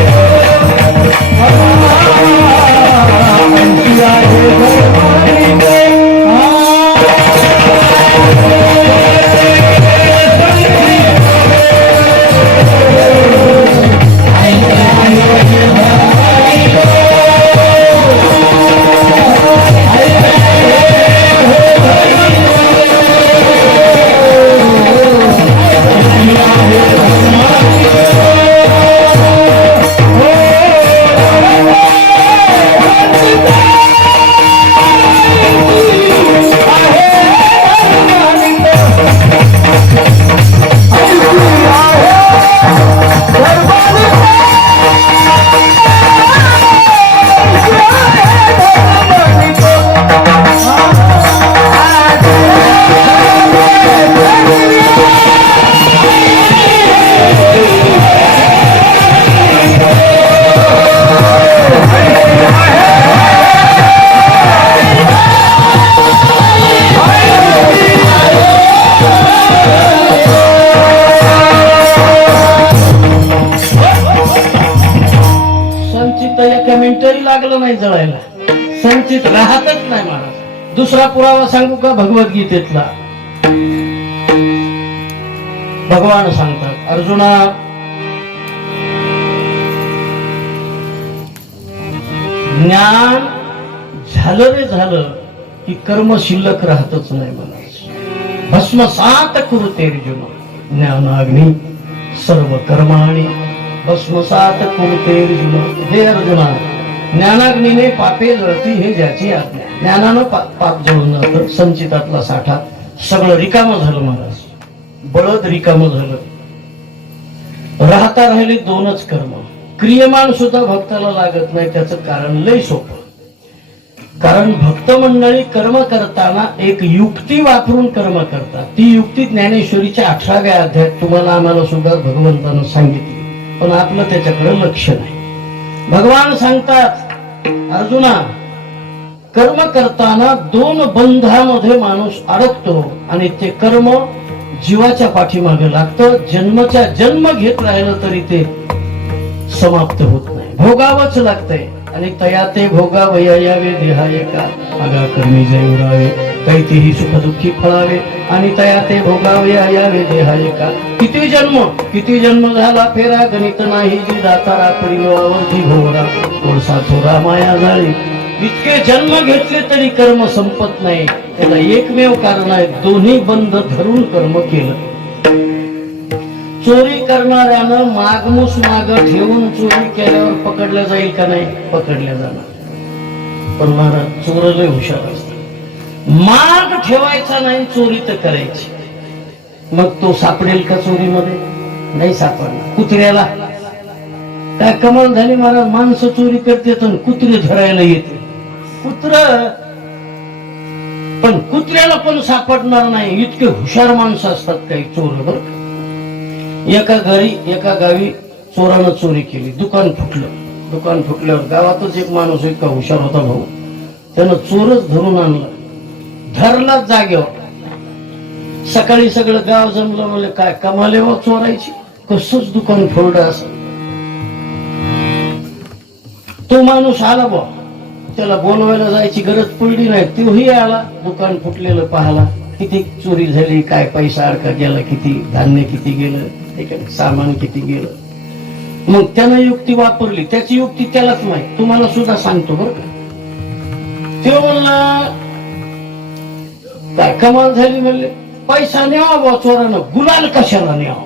लागलं नाही जळायला. संचित राहतच नाही महाराज. दुसरा पुरावा सांगू का? भगवद्गीतेतला. भगवान सांगतात अर्जुना, ज्ञान झालं रे झालं की कर्म शिल्लक राहतच नाही म्हणायचं. भस्मसात कुरुते अर्जुन ज्ञानाग्नी सर्व कर्माणी भस्मसात कुरुते अर्जुन. हे अर्जुना, ज्ञानाग्नीने पापे जळती हे ज्याची आज्ञा. ज्ञानानं पाप जळून जातं. संचितातला साठा सगळं रिकामं झालं महाराज. बळद रिकामं झालं. राहता राहिले दोनच कर्म. क्रियमान सुद्धा भक्ताला लागत नाही. त्याचं कारण लय सोपं. कारण भक्त मंडळी कर्म करताना एक युक्ती वापरून कर्म करतात. ती युक्ती ज्ञानेश्वरीच्या 18व्या अध्यायात तुम्हाला आम्हाला सुद्धा भगवंतानं सांगितली, पण आपलं त्याच्याकडे लक्ष नाही. भगवान सांगतात, अर्जुना, कर्म करताना दोन बंधामध्ये माणूस अडकतो आणि ते कर्म जीवाच्या पाठीमागे लागतं. जन्मच्या जन्म घेत राहिलं तरी ते समाप्त होत नाही. भोगावंच लागतंय. आणि तया ते भोगावयावे देहाय का आगा कर्मी जय उरावे, कैतीही सुख दुःखी फळावे. आणि तया ते भोगावयावे देहाय का. किती जन्म झाला फेरा गणित नाही. जी दातारा परिवावरती भोवरा कोळसा थोरा माया झाली. इतके जन्म घेतले तरी कर्म संपत नाही. त्याला एकमेव कारण आहे, दोन्ही बंध धरून कर्म केलं. चोरी करणाऱ्यानं मागमूस माग ठेवून चोरी केल्यावर पकडल्या जाईल का नाही? पकडल्या जाणार. पण महाराज चोर लय हुशार असतात. माग ठेवायचा नाही, चोरी तर करायची. मग तो सापडेल का चोरीमध्ये? नाही सापडणार. कुत्र्याला काय कमाल झाली महाराज, माणसं चोरी करते तर कुत्रे धरायला येते. पण कुत्र्याला पण सापडणार नाही. इतके हुशार माणसं असतात काही चोर. बरं, एका गावी चोरानं चोरी केली. दुकान फुटल्यावर गावातच एक माणूस इतका हुशार होता भाऊ, त्यानं चोरच धरून आणला. धरलाच जागेवर. सकाळी सगळं गाव जमलं. म्हणजे काय कमाले व चोरायची, कसंच दुकान फोडलं असं. तो माणूस आला बा, त्याला बोलवायला जायची गरज पडली नाही. तोही आला दुकान फुटलेलं पाहाला. किती चोरी झाली, काय पैसा अडका गेला, किती धान्य किती गेलं, सामान किती गेलं. मग त्यानं युक्ती वापरली. त्याची युक्ती त्यालाच माहित. तुम्हाला सुद्धा सांगतो बरं का. तो म्हणला काय कमाल झाली, म्हणले पैसा न्यावा बा चोरानं, गुलाल कशाला न्यावा.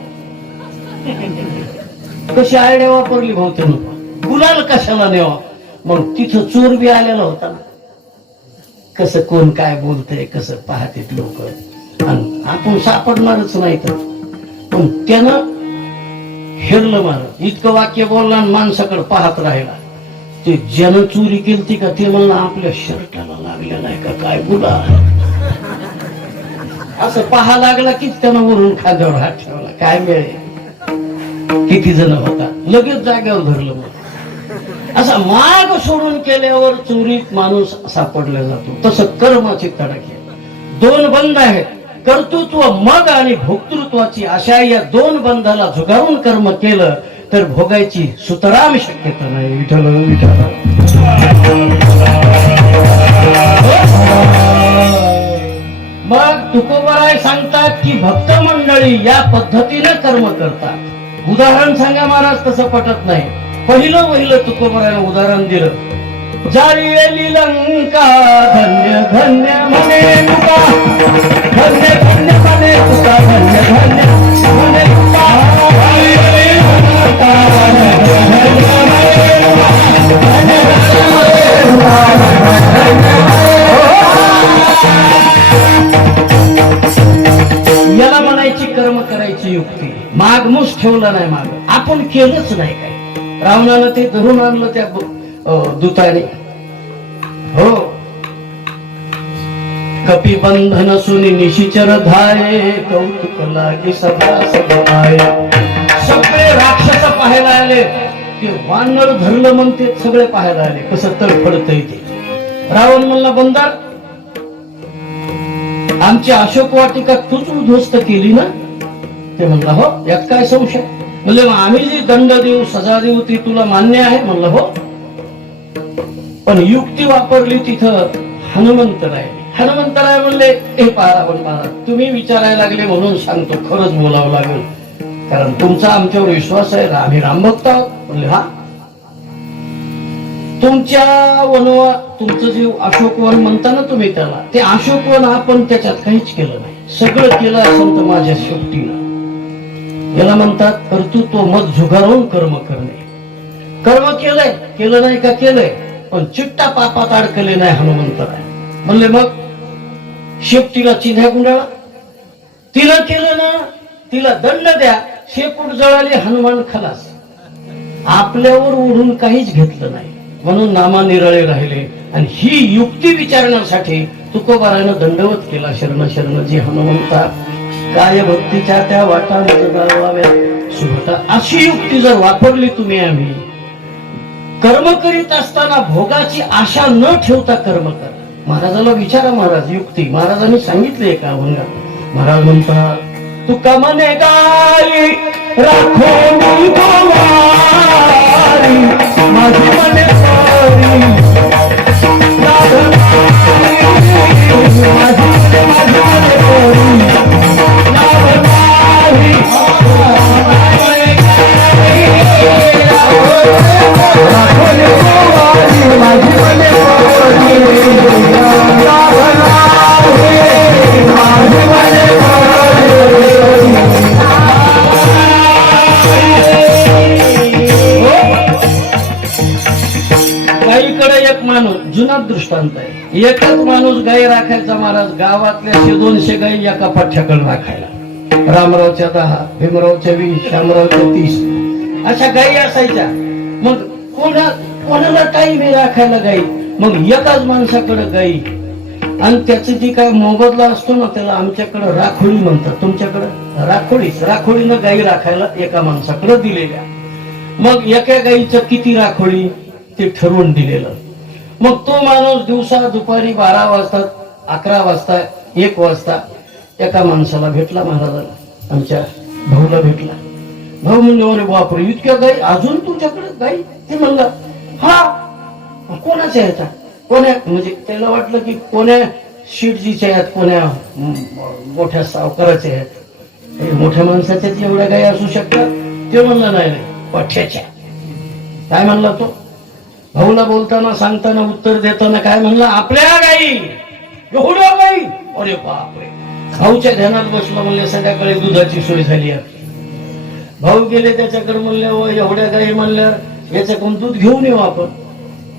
कशी आयडिया वापरली भाऊ त्यानं, गुलाल कशाला न्यावा. मग तिथं चोर बी आलेला होता ना. कसं कोण काय बोलतंय, कसं पाहतेत लोक, आणि आपण सापडणारच नाही. तर पण त्यानं हेरलं महाराज. इतकं वाक्य बोलला आणि माणसाकडे पाहत राहिला. ते ज्यानं चोरी केली का ते म्हणलं आपल्या शर्टाला लागलं नाही का काय गुलाल. असं पाहा लागला की त्यानं वरून खांद्यावर हात ठेवला. काय मिळेल, किती जण होता, लगेच जाग्यावर धरलं. मग असा मार्ग सोडून केल्यावर चोरीत माणूस सापडला जातो. तसं कर्माची तडक आहे. दोन बंध आहेत, कर्तृत्व मग आणि भोक्तृत्वाची. अशा या दोन बंधाला झुगारून कर्म केलं तर भोगायची सुतराम शक्यता नाही. विठ्ठल विठ्ठल. मग तुकोबराय सांगतात की भक्त मंडळी या पद्धतीने कर्म करतात. उदाहरण सांगा महाराज, तसं पटत नाही. पहिलं तुकोबरायनं उदाहरण दिलं. जाळी लंका धन्य धन्य म्हणे तुका, धन्य धन्य म्हणे तुका, धन्य धन्य म्हणे तुका. याला म्हणायची कर्म करायची युक्ती. मागमूस ठेवला नाही. माग आपण केलंच नाही काय. रावणानं ते धरून आणलं त्या दूताने. हो, कपिबंधन सुनी निशिचर धाये, कौतुक लागे सदा सदाय. सगळे राक्षस पाहायला आले. ते वानर धरलं म्हणते, सगळे पाहायला आले कसं तडफडतंय ते. रावण म्हणला, बंदार आमची अशोक वाटिका तूच उद्ध्वस्त केली ना. ते म्हणला, हो, यात काय संशय. म्हणजे आम्ही जी दंड देऊ, सजा देऊ, ती तुला मान्य आहे. म्हणलं, हो. पण युक्ती वापरली तिथं हनुमंतराय म्हणले, हे रावण महाराज, तुम्ही विचारायला लागले म्हणून सांगतो, खरंच बोलावं लागेल, कारण तुमचा आमच्यावर विश्वास आहे. आम्ही रामभक्त आहोत. म्हणले, हा, तुमच्या वनवा, तुमचं जे अशोकवन म्हणता ना तुम्ही त्याला, ते अशोकवन आपण त्याच्यात काहीच केलं नाही. सगळं केलं असं तर माझ्या शेवटीनं. याला म्हणतात कर्तृत्व मत झुगारून कर्म करणे. कर्म केलं नाही का केलंय, पण चिट्टा पापात अडकले नाही हनुमंतराय. म्हणले, मग शेपटीला चिंध्या गुंडाळा. तिला केलं ना, तिला दंड द्या, शेपूट जळाली, हनुमान खलास. आपल्यावर ओढून काहीच घेतलं नाही, म्हणून नामा निराळे राहिले. आणि ही युक्ती विचारण्यासाठी तुकोबारानं दंडवत केला, शरण शरणजी हनुमंता, काय भक्तीच्या त्या वाटा जाळवाव्या सुभटा. अशी युक्ती जर वापरली तुम्ही, आम्ही कर्म करीत असताना भोगाची आशा न ठेवता कर्म करा. महाराजाला विचारा, महाराज युक्ती महाराजांनी सांगितली एका अभंगात. महाराज म्हणतात, तुका मने गाई राखो मी गोवारी, माझी मने सारी माझी मने गाईकडे एक माणूस, जुना दृष्टांत आहे, एकच माणूस गाई राखायचा महाराज. गावातल्या 200 गाई एका पठ्ठ्याकडे राखायला. रामरावच्या 10, भीमरावच्या 20, श्यामरावच्या 30 अशा गाई असायच्या. मग कोणाला टाईम आहे राखायला गाई, मग एकाच माणसाकडे गाई. आणि त्याची जी काय मोबदला असतो ना, त्याला आमच्याकडे राखोळी म्हणतात, तुमच्याकडे राखोळीच. राखोळीनं गाई राखायला एका माणसाकडे दिलेल्या. मग एका गाईचं किती राखोळी ते ठरवून दिलेलं. मग तो माणूस दिवसा दुपारी 12 वाजता, 11 वाजता, 1 वाजता एका माणसाला भेटला, महाराजाला, आमच्या भाऊला भेटला. भाऊ म्हणले, अरे बापरे, इतक्या गाई अजून तुझ्याकडे गाई? ते म्हणला, हा. कोणाच्या आहेत? कोण्या, म्हणजे त्याला वाटलं की कोण्या शेठजीच्या आहेत, कोण्या मोठ्या सावकाराच्या आहेत, मोठ्या माणसाच्याच एवढ्या गाई असू शकतात. ते म्हणलं, नाही पठ्ठ्याच्या. काय म्हणला तो? भाऊला बोलताना, सांगताना, उत्तर देताना काय म्हणला? आपल्या गाई, एवढ्या गाई. अरे बापरे. भाऊच्या ध्यानात बसलो, म्हणले संध्याकाळी दुधाची सोय झाली आहे. भाऊ गेले त्याच्याकडे, म्हणले, ओ एवढ्या गाई म्हणल्यावर याच्याकडून दूध घेऊन येऊ आपण.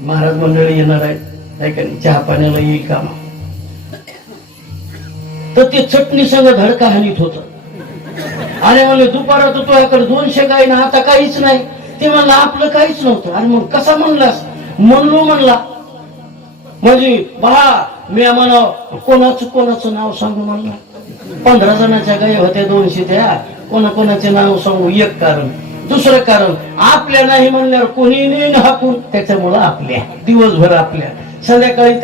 महाराज मंडळी येणार आहेत, चहा पाण्याला येईल का? तर ते चटणी संग धडका हानीत होत. आणि म्हणले, दुपारात तुझ्याकडे 200 गाई ना, आता काहीच नाही. ते म्हणलं, आपलं काहीच नव्हतं. आणि मग कसा म्हणलास? म्हणलो म्हणला, म्हणजे बहा मी म्हणा, कोणाचं नाव सांगू म्हणला. 15 जणांच्या गाई होत्या, 200 त्या. कोणाचे नाव सांगू? एक कारण. दुसरं कारण, आपल्या नाही म्हणल्यावर कोणी नाही हाकून, त्याच्यामुळं आपल्या, दिवसभर आपल्या. संध्याकाळी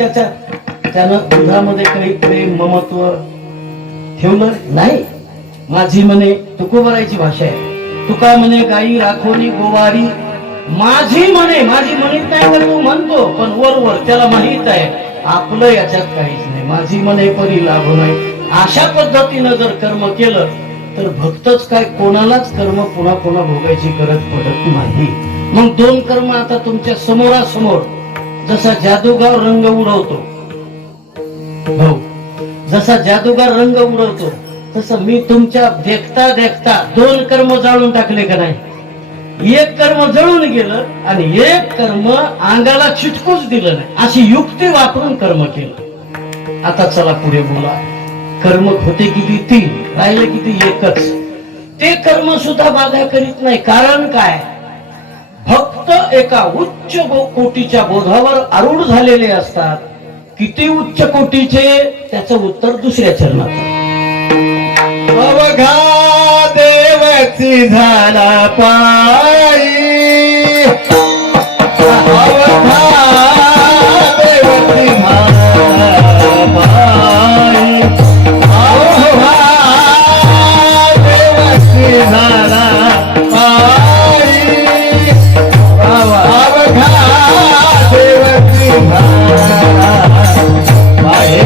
त्यानं दुधामध्ये काही प्रेम ममत्व ठेवलं नाही. माझी म्हणे तुकोबारायची भाषा आहे. तुका म्हणे गाई राखोनी गोवारी, माझी म्हणे. माझी म्हणत नाही तर तू म्हणतो, पण वर त्याला माहित आहे आपलं याच्यात काहीच नाही. माझी म्हणे परी लाभो नाही. अशा पद्धतीनं जर कर्म केलं तर भक्तच काय, कोणालाच कर्म पुन्हा पुन्हा भोगायची गरज पडत नाही. मग 2 कर्म आता तुमच्या समोरासमोर. जसा जादूगार रंग उडवतो भाऊ, जसा जादूगार रंग उडवतो, तसं मी तुमच्या देखता देखता 2 कर्म जाळून टाकले का नाही? एक कर्म जळून गेलं आणि एक कर्म अंगाला चिटकूच दिलं नाही. अशी युक्ती वापरून कर्म केलं. आता चला पुढे बोला. कर्म होते किती? 3, राहिले किती? 1च. ते कर्म सुद्धा बाधा करीत नाही. कारण काय? भक्त एका उच्च कोटीच्या बोधावर आरूढ झालेले असतात. किती उच्च कोटीचे? त्याचं उत्तर दुसऱ्या चरणात. अवघा देवाची झाला पायी, अवघा देवाची झाला पायी, अवघा देवाची झाला पायी, अवघा देवाची झाला पायी.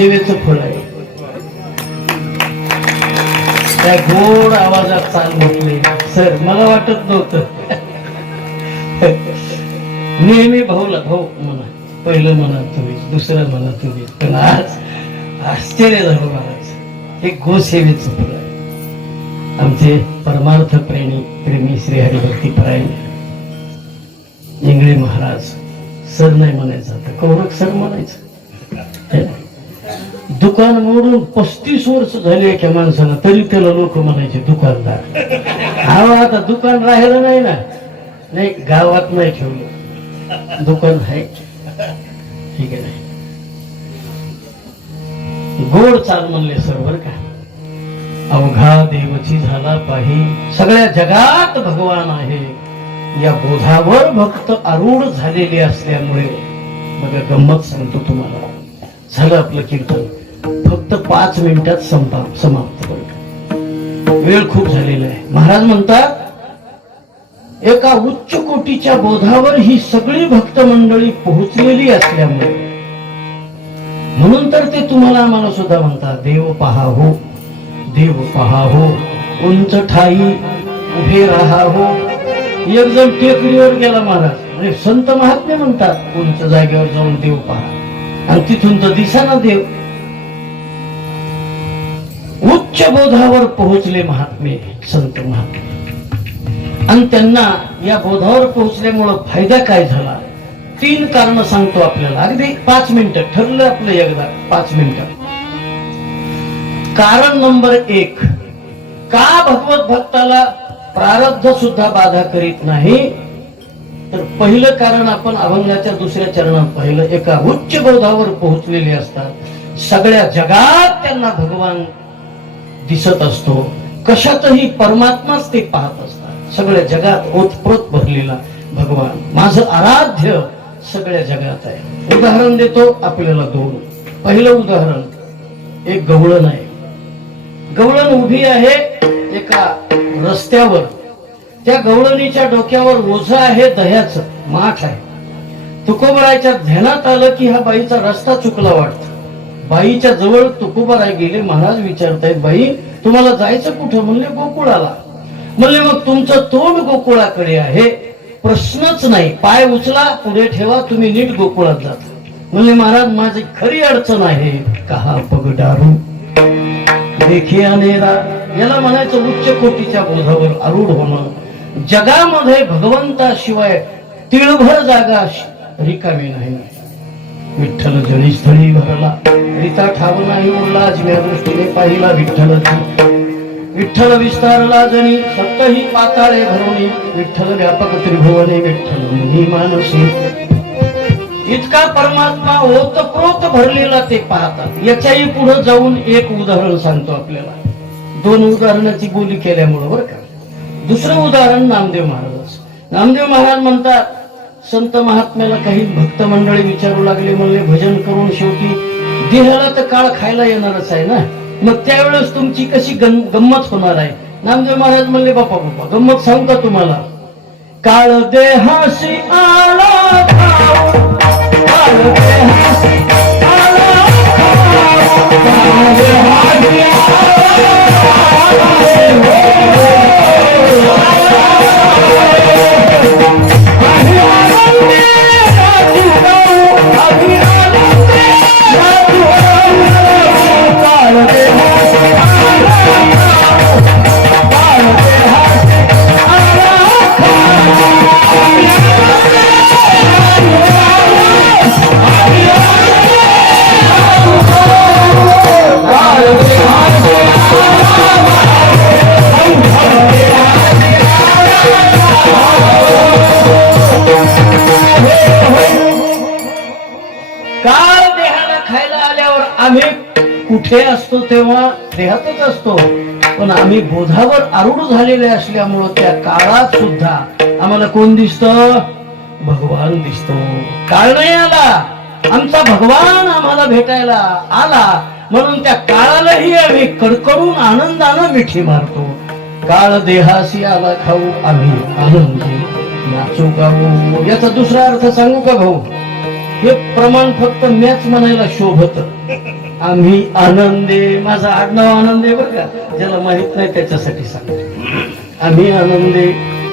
गोसेवेचं फळ आहे. त्या गोड आवाजात चाल म्हटले सर मला वाटत नव्हतं. नेहमी भाऊला भाऊ म्हणा, पहिलं म्हणा तुम्ही, दुसरं म्हणा तुम्ही, पण आज आश्चर्य झालं महाराज. हे गोसेवेचं फळ आहे. आमचे परमार्थ प्रेमी श्री हरिभक्ती परायण इंगळे महाराज, सर नाही म्हणायचं आता, कौरक सर म्हणायचं. दुकान मोडून 35 वर्ष झाली एका माणसाला, तरी त्याला लोक म्हणायचे दुकानदार. हा आता दुकान राहिलं नाही ना, नाही गावात नाही ठेवलं, दुकान आहे, ठीक आहे. गोड चाल म्हणले सर बर का. अवघा देवची झाला पाही, सगळ्या जगात भगवान आहे, या बोधावर भक्त आरूढ झालेले असल्यामुळे. बघा गंमत सांगतो तुम्हाला, झालं आपलं कीर्तन फक्त 5 मिनिटात समाप्त. वेळ खूप झालेला आहे. महाराज म्हणतात एका उच्च कोटीच्या बोधावर ही सगळी भक्त मंडळी पोहोचलेली असल्यामुळे, म्हणून तर ते तुम्हाला आम्हाला सुद्धा म्हणतात देव पहा हो, देव पहा हो, उंच ठाई उभे राहा हो. एक जण टेकडीवर गेला महाराज आणि संत महात्मे म्हणतात उंच जागेवर जाऊन देव पहा, आणि तिथून तर दिसाना देव. उच्च बोधावर पोहोचले महात्मे, संत महात्मे, आणि त्यांना या बोधावर पोहोचल्यामुळं फायदा काय झाला. 3 कारण सांगतो आपल्याला, अगदी 5 मिनिटं ठरलं आपलं, एकदा 5 मिनिटं. कारण नंबर 1, का भगवत भक्ताला प्रारब्ध सुद्धा बाधा करीत नाही. तर पहिलं कारण आपण अभंगाच्या 2ऱ्या चरणात पाहिलं. एका उच्च बोधावर पोहोचलेले असतात, सगळ्या जगात त्यांना भगवान दिसत असतो, कशातही परमात्माच ते पाहत असतात. सगळ्या जगात ओतप्रोत भरलेला भगवान माझं आराध्य सगळ्या जगात आहे. उदाहरण देतो आपल्याला 2. पहिलं उदाहरण, एक गवळण आहे. गवळण उभी आहे एका रस्त्यावर. त्या गवळणीच्या डोक्यावर ओझं आहे दह्याचं, माठ आहे. तुकोबराच्या ध्यानात आलं की हा बाईचा रस्ता चुकला वाटतं. बाईच्या जवळ तुकोबराय गेले. महाराज विचारतायत बाई तुम्हाला जायचं कुठं. म्हणले गोकुळाला. म्हणले मग तुमचं तोंड गोकुळाकडे आहे, प्रश्नच नाही, पाय उचला पुढे ठेवा, तुम्ही नीट गोकुळात जाता. म्हणले महाराज माझी खरी अडचण आहे. कहा पगडारू देखी अनेरा. याला म्हणायचं उच्च कोटीच्या बोधावर आरूढ होणं. जगामध्ये भगवंताशिवाय तिळभर जागा रिकामी नाही. विठ्ठल जळी स्थळी भरला, रीता ठाव नाही उरला, अजम्या दृष्टीने पाहिला विठ्ठलची. विठ्ठल विस्तारला जणी सप्तही पाताळे भरवणी, विठ्ठल व्यापक त्रिभुवने, विठ्ठल मुनी मानसी. इतका परमात्मा ओतप्रोत भरलेला ते पाहतात. याच्याही पुढे जाऊन एक उदाहरण सांगतो आपल्याला. 2 उदाहरणाची बोली केल्यामुळे बरं का. दुसरं उदाहरण नामदेव महाराज. नामदेव महाराज म्हणतात संत महात्म्याला काही भक्त मंडळी विचारू लागले. म्हणले भजन करून शेवटी देहाला तर काळ खायला येणारच आहे ना, मग त्यावेळेस तुमची कशी गंमत होणार आहे. नामदेव महाराज म्हणले बापा बापा गंमत सांगू का तुम्हाला. काळ देहाशी आला खाऊ, काळ देहाशी आला खाऊ, काळ देहाशी काळ देहाला खायला आल्यावर आम्ही कुठे असतो तेव्हा देहातच असतो, पण आम्ही बोधावर आरूढ झालेले असल्यामुळं त्या काळात सुद्धा आम्हाला कोण दिसतं. भगवान दिसतो. काळ नाही आला, आमचा भगवान आम्हाला भेटायला आला, म्हणून त्या काळालाही आम्ही कडकडून आनंदानं मिठी मारतो. काळ देहाशी आला खाऊ, आम्ही आनंदी नाचू गाऊ. याचा दुसरा अर्थ सांगू का भाऊ. हे प्रमाण फक्त मॅच म्हणायला शोभत. आम्ही आनंदे, माझं आडनाव आनंदे बघा, ज्याला माहित नाही त्याच्यासाठी सांग. आम्ही आनंदे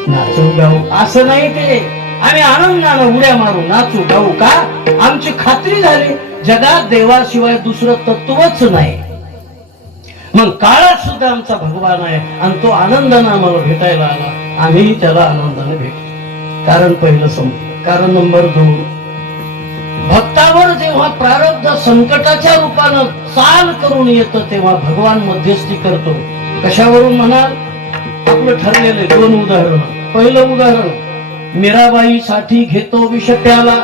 नाचू गाऊ असं नाही, ते आम्ही आनंदानं उड्या मारू नाचू गाऊ. का? आमची खात्री झाली जगात देवाशिवाय दुसरं तत्वच नाही. मग काळात सुद्धा आमचा भगवान आहे आणि तो आनंदानं आम्हाला भेटायला आला, आम्ही त्याला आनंदाने भेटलो. कारण पहिलं संपलं. कारण नंबर 2, भक्तावर जेव्हा प्रारब्ध संकटाच्या रूपानं चाल करून येतं तेव्हा भगवान मध्यस्थी करतो. कशावरून म्हणाल? आपलं ठरलेलं आहे. 2 उदाहरण. पहिलं उदाहरण, मीराबाई साठी घेतो विष प्याला.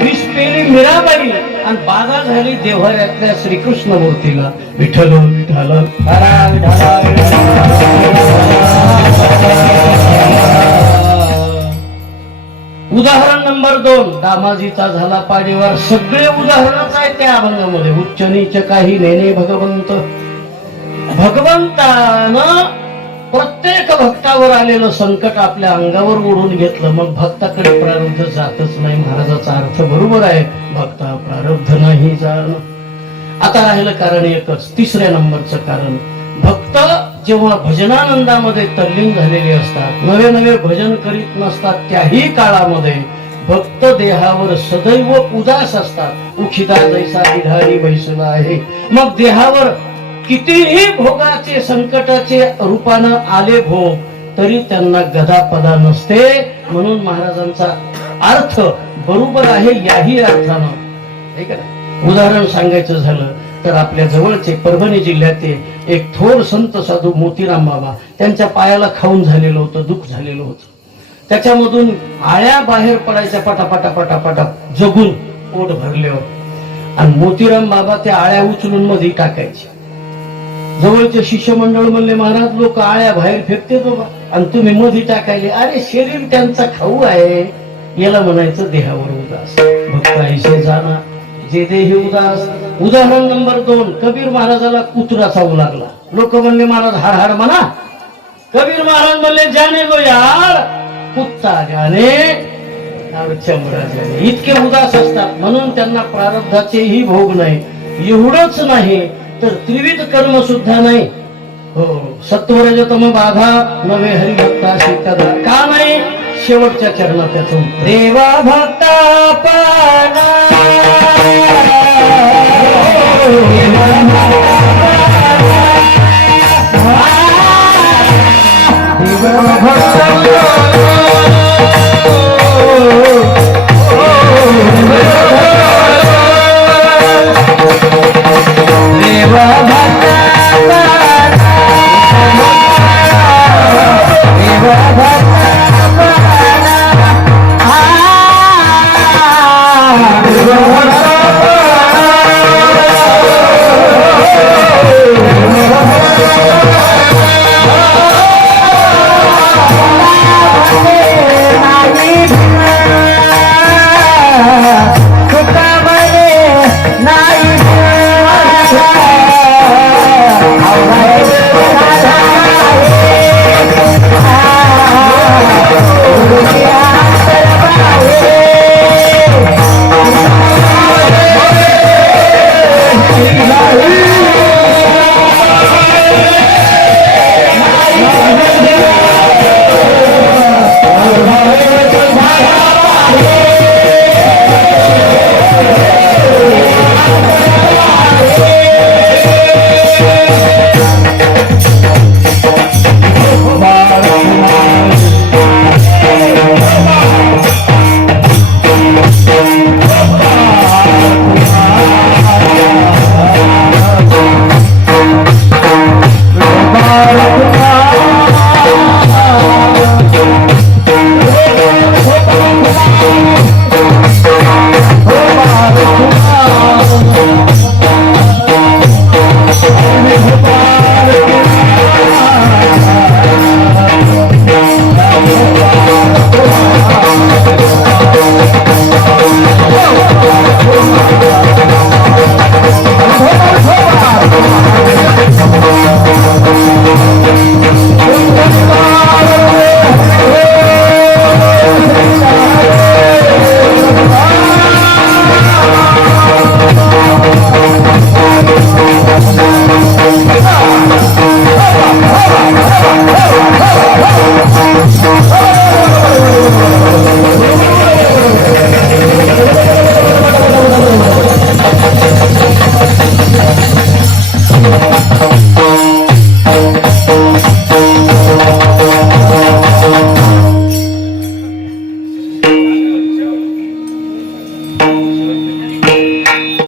विष पेली मीराबाई आणि बाधा झाली देव्हाऱ्यातल्या श्रीकृष्ण मूर्तीला. विठ्ठल विठ्ठल हरा विठ्ठल. उदाहरण नंबर 2, दामाजीचा झाला पाडीवर. सगळे उदाहरणच आहे त्या अभंगामध्ये. उच्च नीच काही नेणे भगवंत. भगवंतानं प्रत्येक भक्तावर आलेलं संकट आपल्या अंगावर ओढून घेतलं. मग भक्ताकडे प्रारब्ध जातच नाही. महाराजाचा अर्थ बरोबर आहे, भक्ता प्रारब्ध नाही जाण. आता राहिलं कारण एकच, 3ऱ्या नंबरचं कारण. भक्त जेव्हा भजनानंदामध्ये तल्लीन झालेले असतात, नवे नवे भजन करीत नसतात, त्याही काळामध्ये भक्त देहावर सदैव उदास असतात. उखिता जैसा गिधारी बैसला आहे. मग देहावर कितीही भोगाचे संकटाचे रूपानं आले भोग तरी त्यांना गदापदा नसते. म्हणून महाराजांचा अर्थ बरोबर आहे याही अर्थानं. हे का? उदाहरण सांगायचं झालं तर आपल्या जवळचे परभणी जिल्ह्याचे एक थोर संत साधू मोतीराम बाबा, त्यांच्या पायाला खाऊन झालेलं होतं, दुःख झालेलं होतं. त्याच्यामधून आळ्या बाहेर पडायच्या पटापटा पटापटा, जगून पोट भरल्यावर. आणि मोतीराम बाबा त्या आळ्या उचलून मध्ये टाकायचे. जवळचे शिष्यमंडळ म्हणले, महाराज लोक आळ्या बाहेर फेकते बाबा आणि तुम्ही मध्ये टाकायले. अरे शरीर त्यांचा खाऊ आहे. याला म्हणायचं देहावर उदास. भक्त ऐसे जाना जे देही उदास. उदाहरण नंबर 2, कबीर महाराजाला कुत्रा चावू लागला. लोक म्हणले महाराज हाड हाड म्हणा. कबीर महाराज म्हणले जाने गो यार, कुत्ता जाने और चमडा जाने. इतके उदास असतात. म्हणून त्यांना प्रारब्धाचेही भोग नाही. एवढंच नाही तर त्रिविध कर्म सुद्धा नाही. हो, सत्वरजतम बाधा नवे हरिभक्ता शिकदा. का नाही? शेवटच्या चरणात त्यातून देवा भक्ता पाना देवा भक्ता